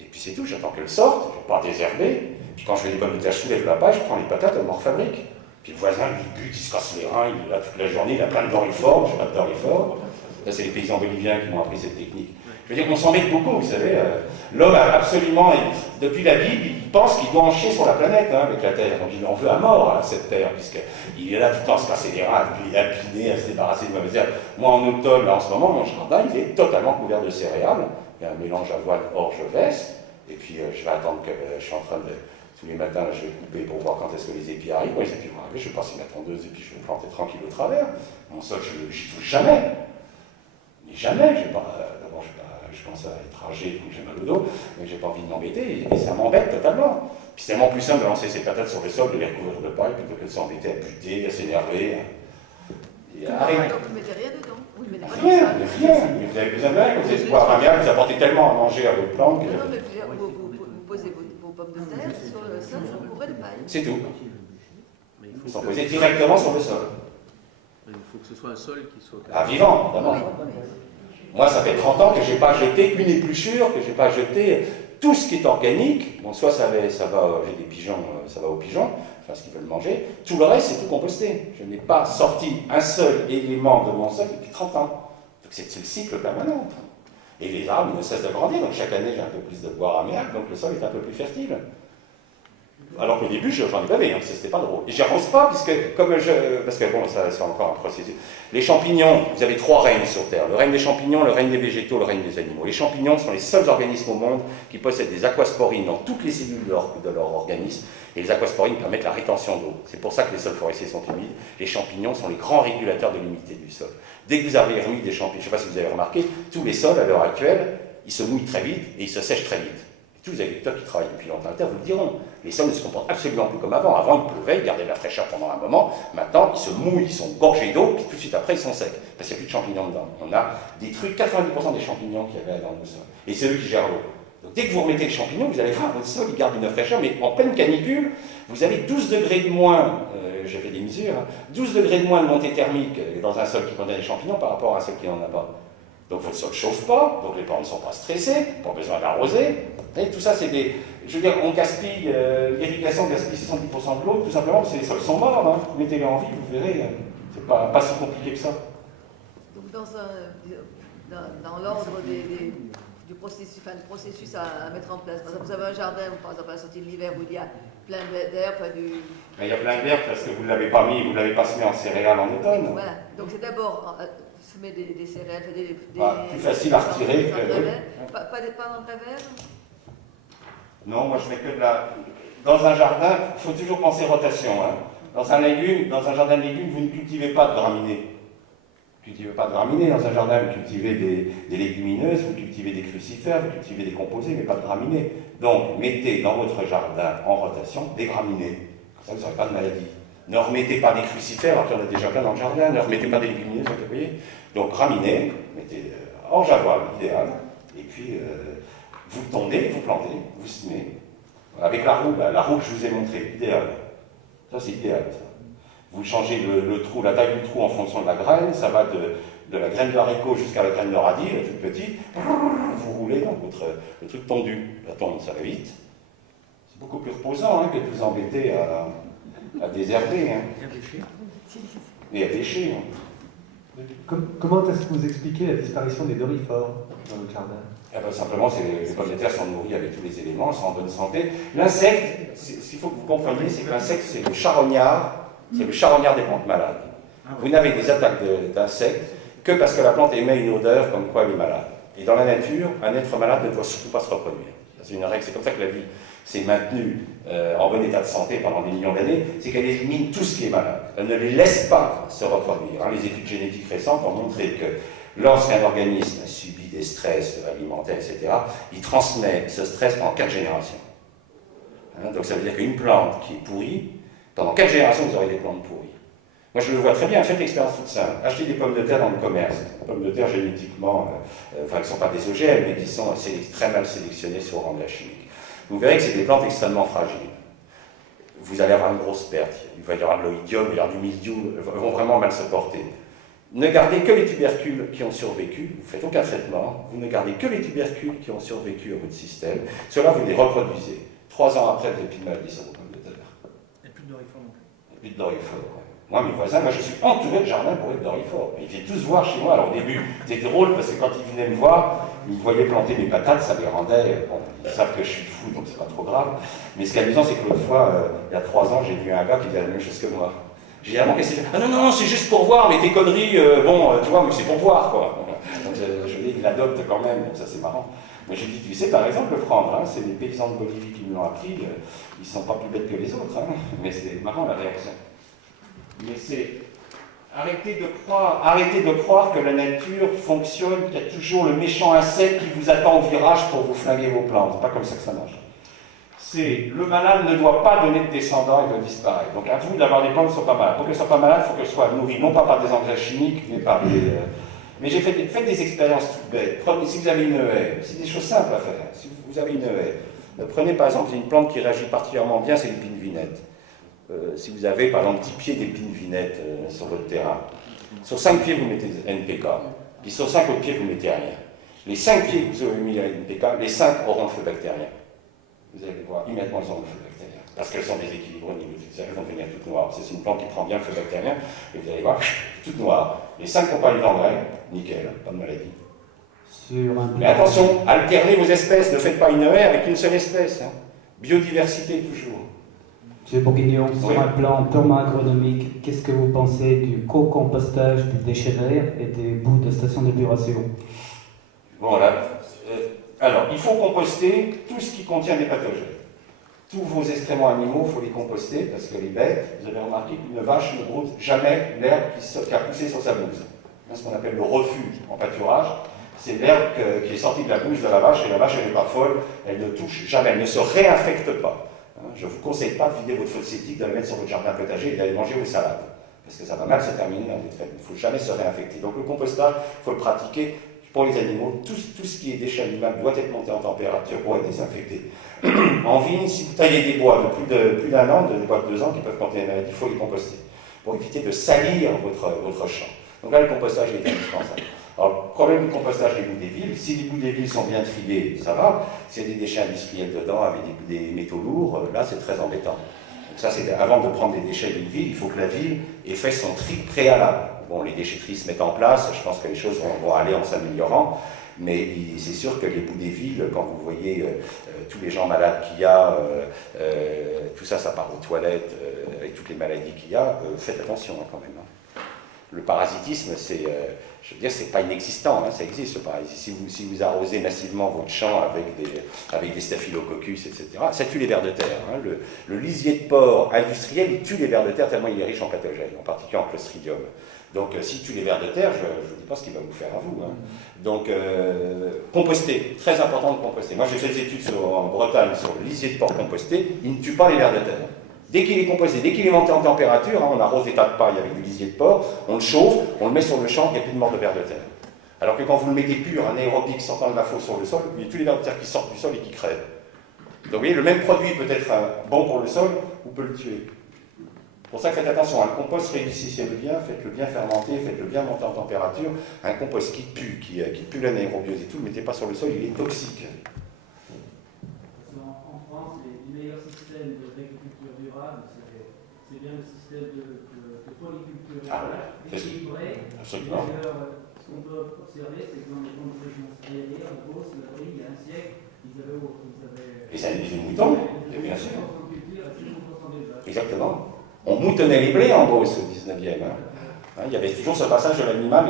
et puis c'est tout, j'attends qu'elles sortent, je ne vais pas désherber. Puis quand je fais des pommes de terre, je soulève la paille, je prends les patates, elles m'en refabriquent. Puis le voisin, lui, bute, il se casse les reins, il est là toute la journée, il a plein de dorifores, je n'ai pas de dorifores. Ça, c'est les paysans boliviens qui m'ont appris cette technique. Je veux dire qu'on s'embête beaucoup, vous savez. L'homme a absolument, depuis la Bible, il pense qu'il doit en chier sur la planète avec la Terre. Donc il en veut à mort à cette Terre, puisqu'il est là tout le temps à se casser les reins, il est impiné, à se débarrasser de mauvaises herbes. Moi, en automne, là, en ce moment, mon jardin, il est totalement couvert de céréales. Il y a un mélange avoine orge-veste. Et puis, je vais attendre que je suis en train de... Tous les matins, là, je vais couper pour voir quand est-ce que les épis arrivent. Quand les épis vont arriver, je vais passer ma tondeuse et puis je vais planter tranquille au travers. Mon sol, je n'y touche jamais. Mais jamais, d'abord, je pense à être âgé, donc j'ai mal au dos, mais j'ai pas envie de m'embêter, et ça m'embête totalement. Puis c'est tellement plus simple de lancer ses patates sur le sol, de les recouvrir de paille, plutôt que de s'embêter à buter, à s'énerver. Donc vous ne mettez rien dedans. Vous ne mettez Rien, mais vous avez besoin de rien, comme vous êtes bois raméal, vous apportez tellement à manger à votre plante que... Non, mais vous posez vos pommes de terre sur le sol, vous couvrez de paille. C'est tout. Mais Vous s'en posez directement sur le sol. il faut que ce soit un sol qui soit... Vivant, évidemment. Moi, ça fait 30 ans que je n'ai pas jeté une épluchure, que je n'ai pas jeté tout ce qui est organique. Bon, soit ça va, j'ai des pigeons, ça va aux pigeons, enfin ce qu'ils veulent manger. Tout le reste, c'est tout composté. Je n'ai pas sorti un seul élément de mon sol depuis 30 ans. Donc c'est le cycle permanent. Et les arbres, ils ne cessent de grandir, donc chaque année, j'ai un peu plus de bois raméal, donc le sol est un peu plus fertile. Alors qu'au début, j'en ai bavé, c'était pas drôle. Et j'y arrose pas, parce que bon, ça c'est encore un processus. Les champignons, vous avez 3 règnes sur Terre. Le règne des champignons, le règne des végétaux, le règne des animaux. Les champignons sont les seuls organismes au monde qui possèdent des aquasporines dans toutes les cellules de leur organisme. Et les aquasporines permettent la rétention d'eau. C'est pour ça que les sols forestiers sont humides. Les champignons sont les grands régulateurs de l'humidité du sol. Dès que vous avez remis des champignons, je ne sais pas si vous avez remarqué, tous les sols à l'heure actuelle, ils se mouillent très vite et ils se sèchent très vite. Tous les agriculteurs qui travaillent depuis longtemps à la terre vous le diront. Les sols ne se comportent absolument plus comme avant. Avant, il pleuvait, ils gardaient de la fraîcheur pendant un moment. Maintenant, ils se mouillent, ils sont gorgés d'eau, puis tout de suite après, ils sont secs. Parce qu'il n'y a plus de champignons dedans. On a détruit 90% des champignons qu'il y avait dans le sol. Et c'est eux qui gèrent l'eau. Donc dès que vous remettez le champignon, vous allez voir, votre sol il garde une fraîcheur, mais en pleine canicule, vous avez 12 degrés de moins, j'ai fait des mesures, hein, 12 degrés de moins de montée thermique dans un sol qui contient des champignons par rapport à un sol qui n'en a pas. Donc votre sol ne chauffe pas, donc les plantes ne sont pas stressées, pas besoin d'arroser. Et tout ça, c'est des... Je veux dire, on gaspille, l'irrigation gaspille 70% de l'eau, tout simplement parce que les sols sont morts. Hein. Mettez-les en vie, vous verrez, c'est pas si compliqué que ça. Donc dans l'ordre du processus, enfin, le processus à mettre en place. Par exemple, vous avez un jardin, par exemple, à la sortie de l'hiver, où il y a plein d'herbes, Il y a plein d'herbes parce que vous ne l'avez pas mis, vous ne l'avez pas semé en céréales en automne. Voilà, donc c'est d'abord semer des céréales, plus facile à retirer que... Pas d'engrais verts. Non, moi je mets que de la... Dans un jardin, il faut toujours penser rotation. Hein. Dans un jardin de légumes, vous ne cultivez pas de graminées. Vous ne cultivez pas de graminées dans un jardin, vous cultivez des légumineuses, vous cultivez des crucifères, vous cultivez des composés, mais pas de graminées. Donc, mettez dans votre jardin en rotation des graminées. Comme ça, vous n'aurez pas de maladie. Ne remettez pas des crucifères, alors qu'il y en a déjà plein dans le jardin. Ne remettez pas des légumineuses, vous voyez. Donc, graminées, mettez orge à voile, idéal. Et puis, vous tondez, vous plantez, vous semez. Avec la roue que je vous ai montrée, idéal. Ça, c'est idéal, ça. Vous changez le trou, la taille du trou en fonction de la graine, ça va de la graine de haricot jusqu'à la graine de radis, la toute petite. Vous roulez dans le truc tondu. La tonde, ça va vite. C'est beaucoup plus reposant hein, que de vous embêter à désherber. Hein. Et à pêcher. Hein. Comment est-ce que vous expliquez la disparition des dorifores dans votre jardin? Eh ben, simplement, les pommes de terre sont nourries avec tous les éléments, elles sont en bonne santé. L'insecte, ce qu'il faut que vous compreniez, c'est que l'insecte, c'est le charognard des plantes malades. Vous n'avez des attaques d'insectes que parce que la plante émet une odeur comme quoi elle est malade. Et dans la nature, un être malade ne doit surtout pas se reproduire. C'est une règle, c'est comme ça que la vie s'est maintenue en bon état de santé pendant des millions d'années, c'est qu'elle élimine tout ce qui est malade. Elle ne les laisse pas se reproduire. Hein, les études génétiques récentes ont montré que lorsqu'un organisme subit des stress alimentaires, etc., il transmet ce stress pendant 4 générations. Hein, donc ça veut dire qu'une plante qui est pourrie, pendant 4 générations, vous aurez des plantes pourries. Moi, je le vois très bien. Faites l'expérience toute simple. Achetez des pommes de terre dans le commerce. Des pommes de terre génétiquement, enfin, qui ne sont pas des OGM, mais qui sont très mal sélectionnées sur engrais chimiques. Vous verrez que c'est des plantes extrêmement fragiles. Vous allez avoir une grosse perte. Il va y avoir de l'oïdium, il va y avoir du mildiou. Elles vont vraiment mal se porter. Ne gardez que les tubercules qui ont survécu. Vous ne faites aucun traitement. Vous ne gardez que les tubercules qui ont survécu à votre système. Cela, vous les reproduisez. 3 ans après, vous n'avez plus de maladie sur vos pommes de terre. Il n'y a plus de dorifort non plus. Il n'y a plus de dorifort. Moi, mes voisins, je suis entouré de jardins bourrés de dorifort. Ils viennent tous voir chez moi. Alors au début, c'était drôle parce que quand ils venaient me voir, ils me voyaient planter mes patates, ça les rendait. Bon, ils savent que je suis fou, donc c'est pas trop grave. Mais ce qui est amusant, c'est que l'autre fois, il y a 3 ans, j'ai vu un gars qui faisait la même chose que moi. J'ai dit, ah bon, qu'est-ce que c'est? Ah non, c'est juste pour voir, mais tes conneries, tu vois, mais c'est pour voir, quoi. Donc je dis, il l'adopte quand même, donc ça c'est marrant. Mais j'ai dit, tu sais, t'as raison de le prendre, hein. C'est les paysans de Bolivie qui me l'ont appris, ils sont pas plus bêtes que les autres, hein. Mais c'est marrant la réaction. Mais c'est arrêtez de croire que la nature fonctionne, qu'il y a toujours le méchant insecte qui vous attend au virage pour vous flinguer vos plantes. C'est pas comme ça que ça marche. C'est le malade ne doit pas donner de descendants, il doit disparaître. Donc à vous d'avoir des plantes qui ne sont pas malades. Pour qu'elles ne soient pas malades, il faut qu'elles soient nourries, non pas par des engrais chimiques, mais par des... Mais faites des expériences toutes bêtes. Si vous avez une haie, c'est des choses simples à faire. Si vous avez une haie, prenez par exemple une plante qui réagit particulièrement bien, c'est l'épine vinette. Si vous avez par exemple 10 pieds d'épine vinette sur votre terrain, sur 5 pieds vous mettez NPK, puis sur 5 autres pieds vous mettez rien. Les 5 pieds que vous avez mis à NPK, les 5 auront le feu bactérien. Vous allez voir, immédiatement elles auront le feu bactérien. Parce qu'elles sont déséquilibrées au niveau des elles vont devenir toutes noires. C'est une plante qui prend bien le feu bactérien, et vous allez voir, toutes noires. Les 5 compagnies d'engrais, nickel, pas de maladie. Mais attention, alternez vos espèces, ne faites pas une haie avec une seule espèce. Hein. Biodiversité toujours. Monsieur Bourguignon, sur Oui. un plan purement agronomique, qu'est-ce que vous pensez du co-compostage du déchet vert et des bouts de station d'épuration? Bon, là, alors, il faut composter tout ce qui contient des pathogènes. Tous vos excréments animaux, il faut les composter, parce que les bêtes, vous avez remarqué qu'une vache ne broute jamais l'herbe qui a poussé sur sa bouse. C'est ce qu'on appelle le refus en pâturage. C'est l'herbe qui est sortie de la bouche de la vache, et la vache, elle n'est pas folle, elle ne touche jamais, elle ne se réinfecte pas. Je ne vous conseille pas de vider votre fosse septique, de la mettre sur votre jardin potager et d'aller manger vos salades. Parce que ça va mal se terminer en défaite. Il ne faut jamais se réinfecter. Donc le compostage, il faut le pratiquer. Je pour les animaux, tout ce qui est déchet animal doit être monté en température pour être désinfecté. En vigne, si vous taillez des bois de plus d'un an, des bois de 2 ans qui peuvent contenir des maladies, il faut les composter pour éviter de salir votre champ. Donc là, le compostage est indispensable. Alors, le problème du compostage des boues des villes, si les boues des villes sont bien triées, ça va. S'il y a des déchets industriels dedans avec des métaux lourds, là, c'est très embêtant. Donc ça, c'est avant de prendre des déchets d'une ville, il faut que la ville ait fait son tri préalable. Bon, les déchetteries se mettent en place, je pense que les choses vont aller en s'améliorant, mais c'est sûr que les boues des villes, quand vous voyez tous les gens malades qu'il y a, tout ça, ça part aux toilettes, avec toutes les maladies qu'il y a, faites attention hein, quand même. Hein. Le parasitisme, je veux dire, c'est pas inexistant, hein, ça existe le parasitisme. Si vous arrosez massivement votre champ avec des staphylococcus, etc., ça tue les vers de terre. Hein. Le lisier de porc industriel, il tue les vers de terre tellement il est riche en pathogènes, en particulier en Clostridium. Donc, s'il tue les vers de terre, je ne dis pas ce qu'il va vous faire à vous. Hein. Donc, composter, très important de composter. Moi, j'ai fait des études en Bretagne sur le lisier de porc composté, il ne tue pas les vers de terre. Dès qu'il est composté, dès qu'il est monté en température, hein, on arrose des tas de paille avec du lisier de porc, on le chauffe, on le met sur le champ, il n'y a plus de mort de vers de terre. Alors que quand vous le mettez pur, un aérobique sortant de la fosse sur le sol, il y a tous les vers de terre qui sortent du sol et qui crèvent. Donc vous voyez, le même produit peut être bon pour le sol ou peut le tuer. C'est pour ça que faites attention, un compost réussissez-le bien, faites-le bien fermenter, faites-le bien monter en température. Un compost qui pue, qui pue l'anaérobiose et tout, ne le mettez pas sur le sol, il est toxique. En France, les meilleurs systèmes d'agriculture durable, c'est bien le système de polyculture équilibrée. Absolument. Ce qu'on peut observer, c'est que dans les grandes régions céréalières, en Beauce, la Brie, il y a un siècle, ils avaient et ça a des moutons, bien sûr. Culture, exactement. On moutonnait les blés en Beauce au 19e. Hein. Il y avait toujours ce passage de l'animal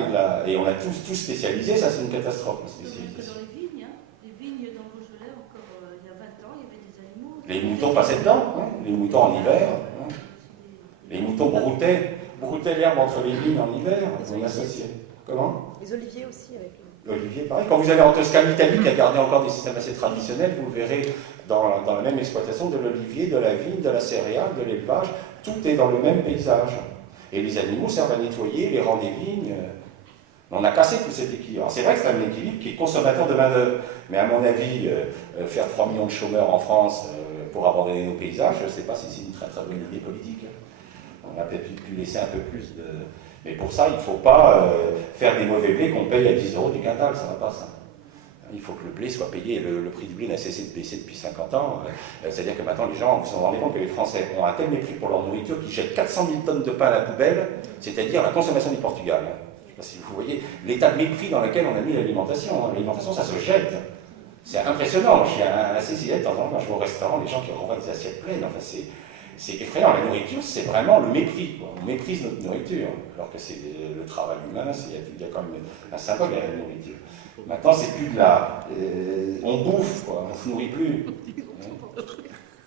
et on a tous spécialisé, ça c'est une catastrophe. Dans les vignes, hein. Les vignes dans le Beaujolais, encore il y a 20 ans, il y avait des animaux. Les moutons passaient dedans, hein. Les moutons en hiver. Hein. Les moutons broutaient l'herbe entre les vignes en hiver, on associait. Comment? Les oliviers aussi avec L'olivier, pareil. Quand vous allez en Toscane, l'Italie, qui a gardé encore des systèmes assez traditionnels, vous verrez dans la même exploitation de l'olivier, de la vigne, de la céréale, de l'élevage, tout est dans le même paysage. Et les animaux servent à nettoyer les rangs des vignes. On a cassé tout cet équilibre. Alors c'est vrai que c'est un équilibre qui est consommateur de main-d'œuvre, mais à mon avis, faire 3 millions de chômeurs en France pour abandonner nos paysages, je ne sais pas si c'est une très très bonne idée politique. On a peut-être pu laisser un peu plus de... Mais pour ça, il ne faut pas faire des mauvais blés qu'on paye à 10 € du quintal, ça ne va pas ça. Il faut que le blé soit payé, le prix du blé n'a cessé de baisser depuis 50 ans. C'est-à-dire que maintenant, les gens se sont rendus compte que les Français ont un tel mépris pour leur nourriture qu'ils jettent 400 000 tonnes de pain à la poubelle, c'est-à-dire la consommation du Portugal. Je ne sais pas si vous voyez l'état de mépris dans lequel on a mis l'alimentation. L'alimentation, ça se jette. C'est impressionnant. Je suis assez de temps en temps, quand je vais au restaurant, les gens qui renvoient des assiettes pleines, enfin, c'est effrayant. La nourriture, c'est vraiment le mépris. Quoi. On méprise notre nourriture, alors que c'est le travail humain, il y a quand même un symbole à la nourriture. Maintenant, c'est plus de la... on bouffe, quoi, on ne se nourrit plus.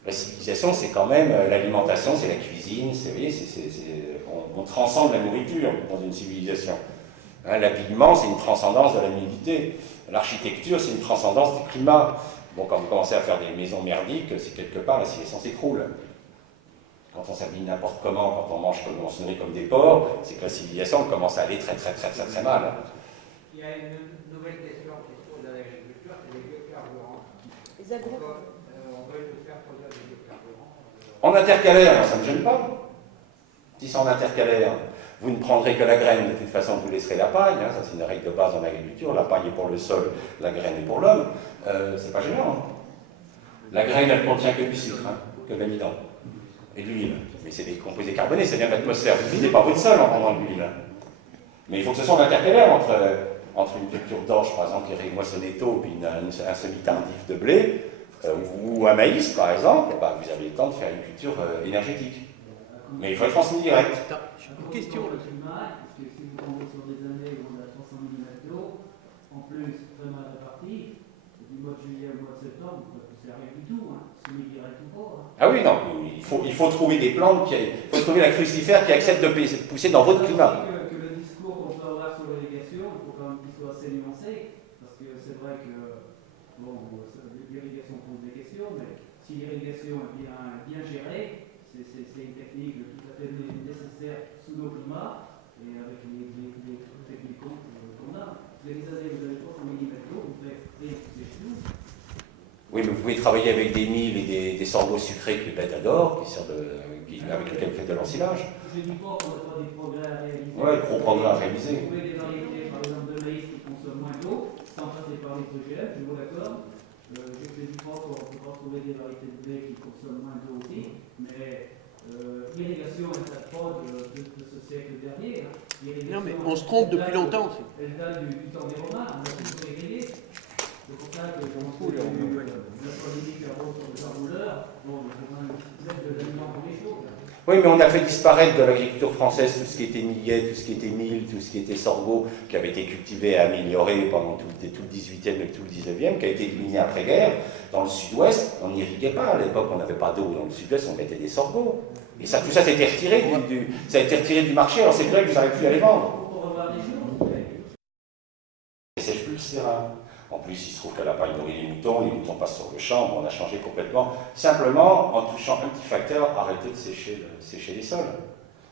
La civilisation, c'est quand même l'alimentation, c'est la cuisine, vous voyez, on transcende la nourriture dans une civilisation. Hein, l'habillement, c'est une transcendance de la nudité. L'architecture, c'est une transcendance du climat. Bon, quand vous commencez à faire des maisons merdiques, c'est quelque part la civilisation s'écroule. Quand on s'habille n'importe comment, quand on mange comme on se nourrit comme des porcs, c'est que la civilisation commence à aller très mal. Il y a une nouvelle question qui se pose dans l'agriculture, c'est les biocarburants. les agro. On veut nous faire produire des biocarburants. En intercalaire, ça ne me gêne pas. Si c'est en intercalaire, vous ne prendrez que la graine, de toute façon vous laisserez la paille, hein, ça c'est une règle de base en agriculture, la paille est pour le sol, la graine est pour l'homme, c'est pas gênant. Hein. La graine elle contient que du sucre, hein, que de l'amidon, et de l'huile, mais c'est des composés carbonés, ça vient de l'atmosphère, vous ne videz pas votre sol en rendant de l'huile. Mais il faut que ce soit en intercalaire entre une culture d'orge par exemple qui est moissonnée tôt, puis un semi-tardif de blé, ou un maïs par exemple, bah, vous avez le temps de faire une culture énergétique. Mais il faut être transmis direct. Une question. Le climat, parce que si vous tombez sur des années où on a 300 mm d'eau, en plus très mal réparti, du mois de juillet au mois de septembre, c'est rien du tout, hein. Semi-direct ou pas. Hein. Ah oui, non, il faut trouver des plantes, il faut trouver la crucifère qui accepte de pousser dans votre climat. Que le discours qu'on peut avoir sur l'irrigation, il faut quand même qu'il soit assez nuancé, parce que c'est vrai que l'irrigation pose des questions, mais si l'irrigation est bien gérée, c'est une technique tout à fait nécessaire sous nos climats et avec les techniques qu'on a. Parce que les années, vous avez 300 mm d'eau, vous faites exprès, c'est chez nous. Oui, mais vous pouvez travailler avec des niles et des sorgho sucrés que les bêtes adorent, avec lesquels vous faites de l'ensilage. Je ne dis pas qu'on n'a pas des progrès à réaliser. Oui, gros progrès à réaliser. Vous trouvez des variétés, par exemple, de maïs qui consomment moins d'eau, sans passer par les OGM, je vous l'accorde. Je ne dis pas qu'on ne peut pas trouver des variétés de blé qui consomment moins d'eau aussi, mais l'irrigation est un prod de ce siècle dernier. Non, mais on se trompe depuis longtemps. Elle date du temps des Romains, on a toujours irrigué. C'est pour ça que quand on fait la polémique à Rome sur le jarbouleur, bon, il faut quand même mettre de l'aliment pour les choses. Oui, mais on a fait disparaître de l'agriculture française tout ce qui était millet, tout ce qui était mil, tout ce qui était sorgho, qui avait été cultivé et amélioré pendant tout le 18e et tout le 19e, qui a été éliminé après-guerre. Dans le sud-ouest, on n'irriguait pas. À l'époque, on n'avait pas d'eau. Dans le sud-ouest, on mettait des sorgho. Et ça, tout ça, ça a été retiré ça a été retiré du marché. Alors c'est vrai que vous n'arrivez plus à les vendre. Pour revoir les choses, Et sèche plus le terrain. En plus, il se trouve qu'elle n'a pas nourri les moutons passent sur le champ, on a changé complètement. Simplement, en touchant un petit facteur, arrêter de sécher les sols.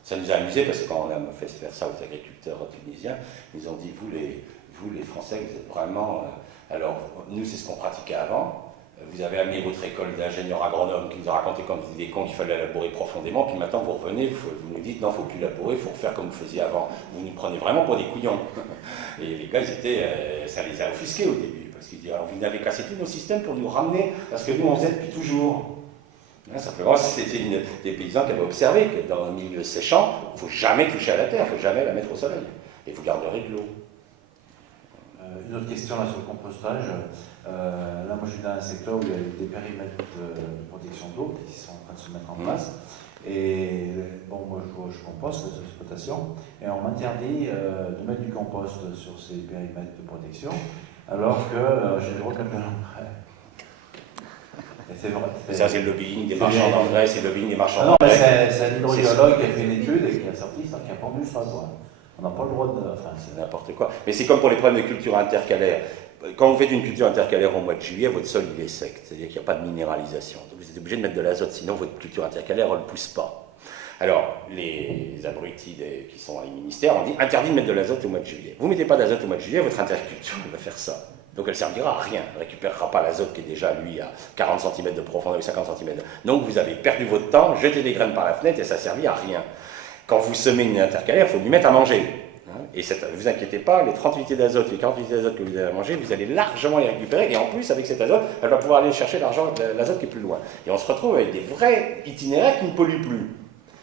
Ça nous a amusé parce que quand on a fait faire ça aux agriculteurs tunisiens, ils ont dit, vous les Français, vous êtes vraiment... alors, nous, c'est ce qu'on pratiquait avant. Vous avez amené votre école d'ingénieur agronome qui nous a raconté quand vous étiez des cons qu'il fallait labourer profondément, puis maintenant vous revenez, vous nous dites non, il ne faut plus labourer, il faut refaire comme vous faisiez avant. Vous nous prenez vraiment pour des couillons. Et les gars, ça les a offusqués au début, parce qu'ils disaient alors vous n'avez cassé tous nos systèmes pour nous ramener, parce que nous on faisait depuis toujours. Simplement, c'était des paysans qui avaient observé que dans un milieu séchant, il ne faut jamais toucher à la terre, il ne faut jamais la mettre au soleil, et vous garderez de l'eau. Une autre question là sur le compostage. Là, moi, je suis dans un secteur où il y a des périmètres de protection d'eau qui sont en train de se mettre en place. Et bon, moi, je composte les exploitations et on m'interdit de mettre du compost sur ces périmètres de protection, alors que j'ai le droit de le faire après. Et c'est vrai. Ça, c'est le lobbying des marchands d'engrais, c'est le lobbying des marchands d'engrais. Non, mais c'est un hydrobiologue qui a fait une étude et qui a sorti ça, qui a pendu sur la loi. On n'a pas le droit de... Enfin, c'est n'importe quoi. Mais c'est comme pour les problèmes de culture intercalaire. Quand vous faites une culture intercalaire au mois de juillet, votre sol il est sec, c'est-à-dire qu'il n'y a pas de minéralisation. Donc vous êtes obligé de mettre de l'azote, sinon votre culture intercalaire ne pousse pas. Alors, les abrutis qui sont dans les ministères ont dit interdit de mettre de l'azote au mois de juillet. Vous ne mettez pas d'azote au mois de juillet, votre interculture va faire ça. Donc elle ne servira à rien, elle ne récupérera pas l'azote qui est déjà, lui, à 40 cm de profondeur ou 50 cm. Donc vous avez perdu votre temps, jeté des graines par la fenêtre et ça ne servit à rien. Quand vous semez une intercalaire, il faut lui mettre à manger. Et ne vous inquiétez pas, les 30 unités d'azote, les 40 unités d'azote que vous avez à manger, vous allez largement les récupérer. Et en plus, avec cet azote, elle va pouvoir aller chercher l'azote qui est plus loin. Et on se retrouve avec des vrais itinéraires qui ne polluent plus.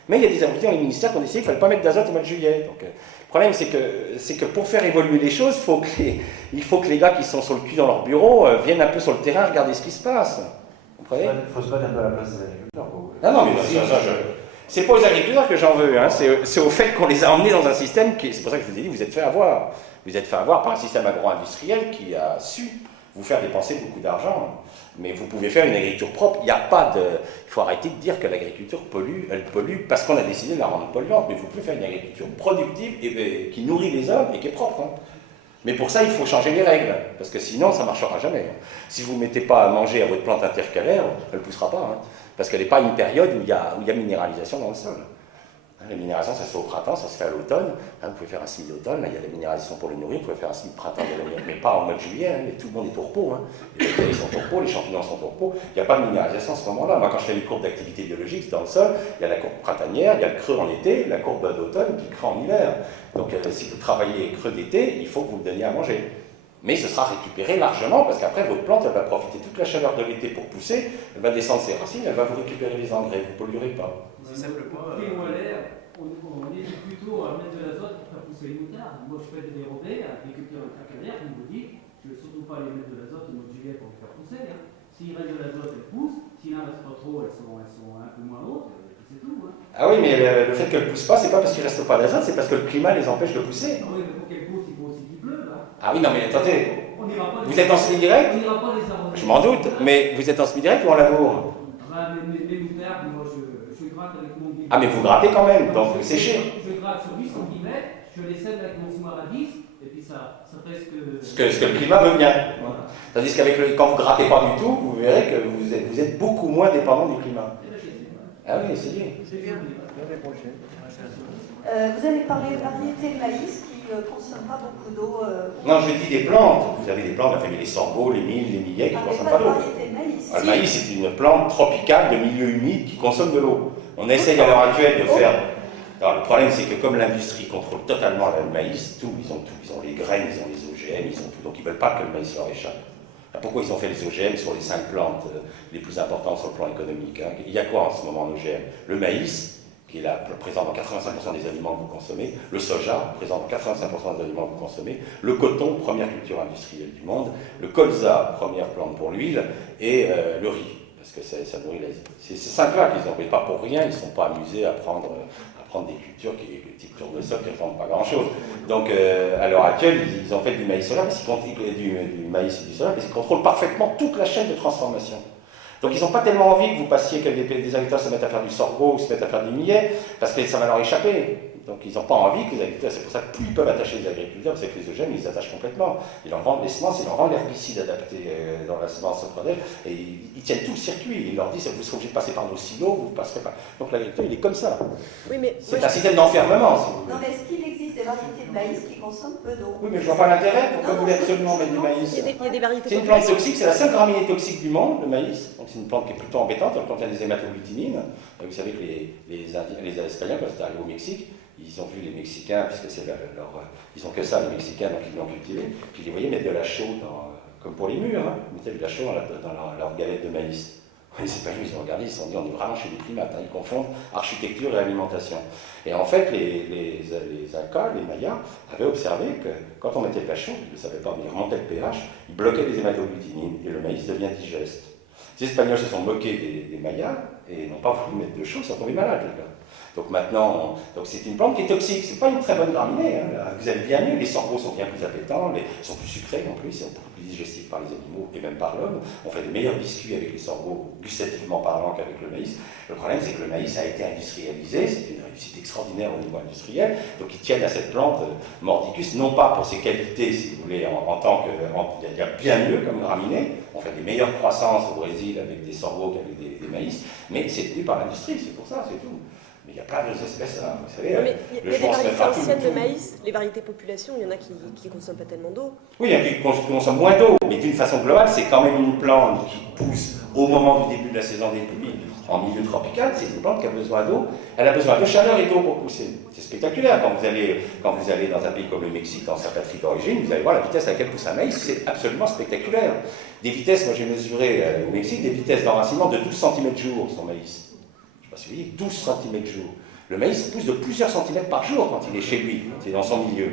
Mais il y a des abrutis dans les ministères qui ont décidé qu'il ne fallait pas mettre d'azote au mois de juillet. Donc, le problème, c'est que pour faire évoluer les choses, il faut que les gars qui sont sur le cul dans leur bureau viennent un peu sur le terrain, regarder ce qui se passe. Vous comprenez ? Il faut se mettre un peu à la place des agriculteurs. Non, mais c'est pas aux agriculteurs que j'en veux, hein. C'est au fait qu'on les a emmenés dans un système qui... C'est pour ça que je vous ai dit, vous êtes fait avoir. Vous êtes fait avoir par un système agro-industriel qui a su vous faire dépenser beaucoup d'argent. Mais vous pouvez faire une agriculture propre. Il n'y a pas de... Il faut arrêter de dire que l'agriculture pollue, elle pollue parce qu'on a décidé de la rendre polluante. Mais vous pouvez faire une agriculture productive et qui nourrit les hommes et qui est propre. Hein. Mais pour ça, il faut changer les règles, parce que sinon, ça ne marchera jamais. Si vous ne mettez pas à manger à votre plante intercalaire, elle ne poussera pas. Hein. Parce qu'elle n'est pas une période où il y a minéralisation dans le sol. La minéralisation, ça se fait au printemps, ça se fait à l'automne. Vous pouvez faire un semis d'automne, là il y a la minéralisation pour le nourrir, vous pouvez faire un semis de printemps, mais pas en mois de juillet, hein, tout le monde est au repos. Les bactéries sont au repos, les champignons sont au repos. Il n'y a pas de minéralisation à ce moment-là. Moi, quand je fais une courbe d'activité biologique dans le sol, il y a la courbe printanière, il y a le creux en été, la courbe d'automne, puis le creux en hiver. Donc si vous travaillez creux d'été, il faut que vous le donniez à manger. Mais ce sera récupéré largement, parce qu'après, votre plante, elle va profiter toute la chaleur de l'été pour pousser, elle va descendre ses racines, elle va vous récupérer les engrais, vous ne polluerez pas. C'est simplement... On hésite plutôt à mettre de l'azote pour faire pousser les moutardes. Moi, je fais des dérobés à l'agriculture intercalaire, qui me dit je ne vais surtout pas les mettre de l'azote au mois de juillet pour les faire pousser. Hein. S'il reste de l'azote, elles poussent. S'il n'en reste pas trop, elles sont un peu moins hautes. C'est tout. Hein. Ah oui, mais le fait qu'elles ne poussent pas, c'est pas parce qu'il ne reste pas d'azote, c'est parce que le climat les empêche de pousser. Ah oui, mais pour qu'elles poussent, il faut aussi qu'il pleuve. Hein. Ah oui, non, mais attendez. Vous êtes en On semi-direct? n'ira pas les arroser. Je m'en doute, mais vous êtes en semi-direct ou en labour? Les moutardes, moi, je gratte avec mon guide. Ah, mais vous grattez quand même, donc vous séchez. Je gratte sur 8 cm, je les sème avec mon fumoir à 10, et puis ça pèse que... Ce que le climat veut bien. Voilà. Tandis qu'avec quand vous grattez pas du tout, vous verrez que vous êtes beaucoup moins dépendant du climat. Ah oui, essayez. Vous avez parlé de variété de maïs qui ne consomment pas beaucoup d'eau. Non, je dis des plantes. Vous avez des plantes, enfin, les sorgho, les milles, les millets qui ne consomment pas d'eau. Le maïs, c'est une plante tropicale de milieu humide qui consomme de l'eau. On essaye à l'heure actuelle de faire... Alors, le problème, c'est que comme l'industrie contrôle totalement le maïs, ils ont tout. Ils ont les graines, ils ont les OGM, ils ont tout. Donc ils ne veulent pas que le maïs leur échappe. Alors, pourquoi ils ont fait les OGM sur les 5 plantes les plus importantes sur le plan économique, hein? Il y a quoi en ce moment en OGM? Le maïs, qui est là, présent dans 85% des aliments que vous consommez, le soja, présent dans 85% des aliments que vous consommez, le coton, première culture industrielle du monde, le colza, première plante pour l'huile, et le riz, parce que ça nourrit l'Asie. C'est ces 5-là qu'ils ont, mais pas pour rien, ils ne sont pas amusés à prendre des cultures type tournesol qui ne répondent pas grand-chose. Donc, à l'heure actuelle, ils ont fait du maïs solaire, du maïs et du soja, mais ils contrôlent parfaitement toute la chaîne de transformation. Donc ils n'ont pas tellement envie que vous passiez, que des agriculteurs se mettent à faire du sorgho ou se mettent à faire du millet, parce que ça va leur échapper. Donc ils n'ont pas envie que les agriculteurs, c'est pour ça que plus ils peuvent attacher les agriculteurs, c'est que les OGM, ils les attachent complètement. Ils leur vendent les semences, ils leur vendent l'herbicide adapté dans la semence produit, et ils tiennent tout le circuit. Ils leur disent, vous serez obligé de passer par nos silos, vous ne passerez pas. Donc l'agriculteur, il est comme ça. Oui, mais c'est un système d'enfermement, si vous voulez. Non, mais est-ce qu'il existe des variétés de maïs qui consomment peu d'eau? Oui, mais je ne vois pas l'intérêt. Pourquoi vous voulez absolument mettre du maïs? Il y a des variétés. C'est une plante toxique, c'est la seule graminée toxique du monde, le maïs. Donc c'est une plante qui est plutôt embêtante, elle contient des hématoglutinines. Vous savez que les Espagnols, quand ils sont arrivés au Mexique, ils ont vu les Mexicains, puisque c'est ils ont que ça, les Mexicains, donc ils l'ont cultivé, puis ils les voyaient mettre de la chaux, comme pour les murs, hein. Ils mettaient de la chaux dans leur galette de maïs. Les Espagnols, ils ont regardé, ils se sont dit, on est vraiment chez les primates, hein. Ils confondent architecture et alimentation. Et en fait, les Incas, les Mayas, avaient observé que quand on mettait de la chaux, ils ne le savaient pas, mais ils remontaient le pH, ils bloquaient les hématoglutinines, et le maïs devient digeste. Les Espagnols se sont moqués des Mayas, et n'ont pas voulu mettre de chaux, ils sont tombés malades, les gars. Donc maintenant, c'est une plante qui est toxique, c'est pas une très bonne graminée, hein. Vous avez bien mieux, les sorgho sont bien plus appétants, sont plus sucrés en plus, ils sont beaucoup plus digestifs par les animaux et même par l'homme. On fait de meilleurs biscuits avec les sorgho, gustativement parlant, qu'avec le maïs. Le problème, c'est que le maïs a été industrialisé, c'est une réussite extraordinaire au niveau industriel, donc ils tiennent à cette plante mordicus, non pas pour ses qualités, si vous voulez, en tant que... il y a bien mieux comme graminée, on fait des meilleures croissances au Brésil avec des sorgho qu'avec des maïs, mais c'est tenu par l'industrie, c'est pour ça, c'est tout. Mais il y a plein d'autres espèces là, vous savez. Il y a des variétés anciennes de maïs, les variétés population, il y en a qui ne consomment pas tellement d'eau. Oui, il y en a qui consomment moins d'eau, mais d'une façon globale, c'est quand même une plante qui pousse au moment du début de la saison des pluies en milieu tropical. C'est une plante qui a besoin d'eau. Elle a besoin de chaleur et d'eau pour pousser. C'est spectaculaire. Quand vous allez dans un pays comme le Mexique, dans sa patrie d'origine, vous allez voir la vitesse à laquelle pousse un maïs, c'est absolument spectaculaire. Des vitesses, moi j'ai mesuré au Mexique, des vitesses d'enracinement de 12 cm/jour, son maïs. 12 cm/jour. Le maïs pousse de plusieurs centimètres par jour quand il est chez lui, quand il est dans son milieu.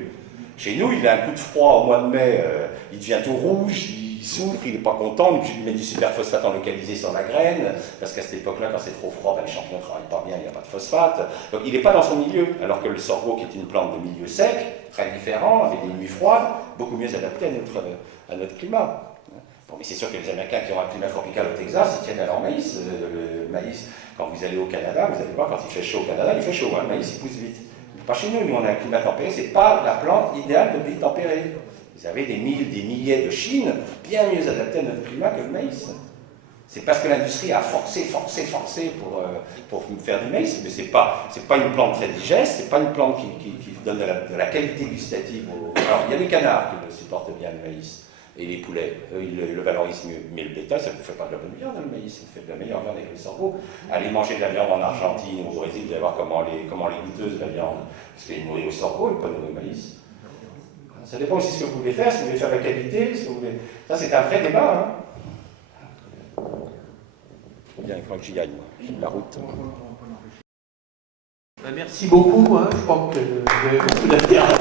Chez nous, il a un coup de froid au mois de mai, il devient tout rouge, il souffre, il n'est pas content, donc je lui mets du superphosphate en localisé sur la graine, parce qu'à cette époque-là, quand c'est trop froid, les champignons ne travaillent pas bien, il n'y a pas de phosphate. Donc il n'est pas dans son milieu, alors que le sorgho, qui est une plante de milieu sec, très différent, avec des nuits froides, beaucoup mieux adapté à notre climat. Bon, mais c'est sûr que les Américains qui ont un climat tropical au Texas, ils tiennent à leur maïs. Le maïs, quand vous allez au Canada, vous allez voir, quand il fait chaud au Canada, il fait chaud, hein, le maïs il pousse vite. Pas chez nous, nous on a un climat tempéré, c'est pas la plante idéale de pays tempéré. Vous avez des millets de Chine bien mieux adaptés à notre climat que le maïs. C'est parce que l'industrie a forcé pour faire du maïs, mais c'est pas une plante très digeste, c'est pas une plante qui donne de la qualité gustative. Alors il y a les canards qui le supportent bien, le maïs. Et les poulets, eux, ils le valorisent mieux. Mais le bétail, ça ne vous fait pas de la bonne viande, le maïs, ça vous fait de la meilleure viande avec le sorgho. Allez manger de la viande en Argentine, au Brésil, vous allez voir comment les goûteuses de la viande. Parce qu'ils nourrissent au sorgho et pas nourrissent au maïs. Ça dépend aussi de ce que vous voulez faire, si vous voulez faire la qualité, si vous voulez... Ça, c'est un vrai débat. Hein. Bien, il faudra que j'y aille, moi. J'ai la route. Merci beaucoup, hein. Je crois que vous avez beaucoup d'intérêt.